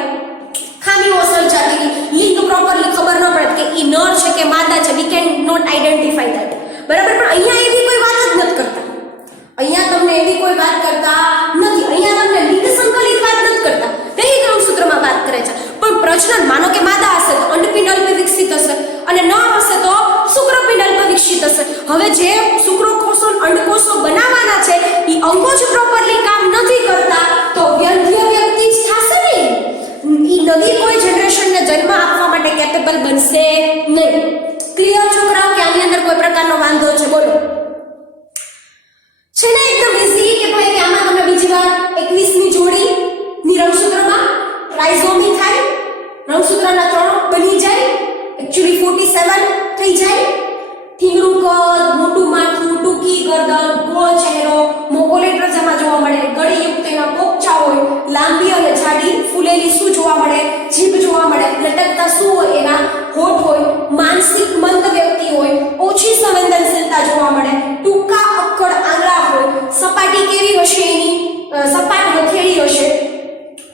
ખામીઓ સર્જાતી, લિંગ પ્રોપરલી ખબર ન પડે કે ઈ નર છે કે માદા છે, we can not identify that, બરાબર. પણ અહીંયા એવી કોઈ વાત જ નથી કરતા, અહીંયા તમને એવી કોઈ વાત કરતા નથી, અહીંયા તમને લિંગ સંકલિત વાત નથી કરતા, દૈહિક રંગસૂત્રમાં વાત કરે છે. પણ પ્રજનન માનો કે માદા હશે તો અંડપિંડ અલ્પ વિકસિત હશે અને નર હશે તો શુક્રપિંડ અલ્પ વિકસિત હશે. હવે જે શુક્રકોષો અંડકોષો બનાવવાના છે એ અંગો જ પ્રોપરલી કામ નથી કરતા તો વ્યંધ્ય વ્યક્તિ જ થશે ને, ઈ નવી કોઈ જનરેશનને જન્મ આપવા માટે કેપેબલ બનશે નહીં. ક્લિયર છોકરાઓ કે આની અંદર કોઈ પ્રકારનો વાંધો છે? બોલો છે ને એકદમ ઈઝી કે ભાઈ કે આમાં તમને બીજી વાર 21મી જોડી ની રંગસૂત્રમાં ટ્રાઇઝોમી થાય, રંગસૂત્રના 3 બની જાય, એક્ચ્યુઅલી 47 થઈ જાય, ઠીંગણું કદ, મોટું માથું, ટૂંકી ગરદન, ગોળ ચહેરો, મોકોલેટર જેમાં જોવા મળે, ગળીયુક્ત એના પોપચા હોય, લાંબી અને જાડી ફૂલેલી શું જોવા મળે, જીભ જોવા મળે, લટકતા શું હોય એના હોઠ હોય, માનસિક મંદ વ્યક્તિ હોય, ઓછી સંવેદનશીલતા જોવા મળે, ટૂંકા અક્કડ આંગળા હોય, સપાટી કેવી હશે એની, સપાટ હથેળી હશે,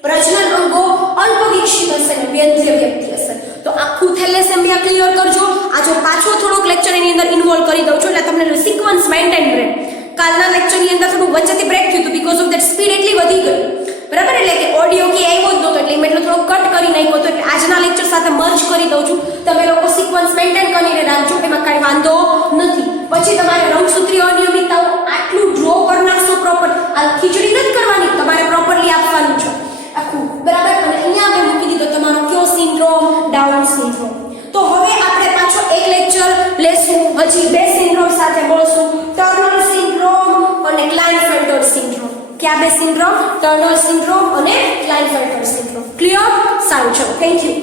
પ્રજનન અંગો અલ્પ વિકસિત હશે ને વ્યંધ્ય વ્યક્તિ હશે. તો આખું થેલેસેમિયા ક્લિયર કરજો. આ જો પાછો થોડોક લેક્ચર એની અંદર ઇન્વોલ્વ કરી દઉં છું એટલે તમને સિક્વન્સ મેન્ટેન રહે. કાલના લેક્ચરની અંદર થોડું વચ્ચેથી બ્રેક થયું હતું બીકોઝ ઓફ ધેટ સ્પીડ એટલી વધી ગઈ, બરાબર, એટલે કે ઓડિયો કે આવ્યો જ નહોતો એટલે મેં એટલો થોડો કટ કરી નાખ્યો હતો, એટલે આજના લેક્ચર સાથે મર્જ કરી દઉં છું. તમે લોકો સિક્વન્સ મેન્ટેન કરીને રાખજો, એમાં કાંઈ વાંધો નથી. પછી તમારે રંગસૂત્રીય અનિયમિતતાઓ આટલું ડ્રો કરી નાખશો પ્રોપર, આ ખીચડી નથી કરવાની, તમારે પ્રોપરલી આપવાનું છે આખું, બરાબર. અને અહીંયા મેં મૂકી દીધો તમારો કયો સિન્ડ્રોમ, ડાઉન સિન્ડ્રોમ. તો હવે આપણે પાછો એક લેક્ચર લેશું, હજી 2 સિન્ડ્રોમ સાથે મળશું, ટર્નર સિન્ડ્રોમ અને ક્લાઇનફેલ્ટર સિન્ડ્રોમ. કયા 2 સિન્ડ્રોમ? ટર્નર સિન્ડ્રોમ અને ક્લાઇનફેલ્ટર સિન્ડ્રોમ. ક્લિયર? સારું, ચલો, થેન્ક યુ.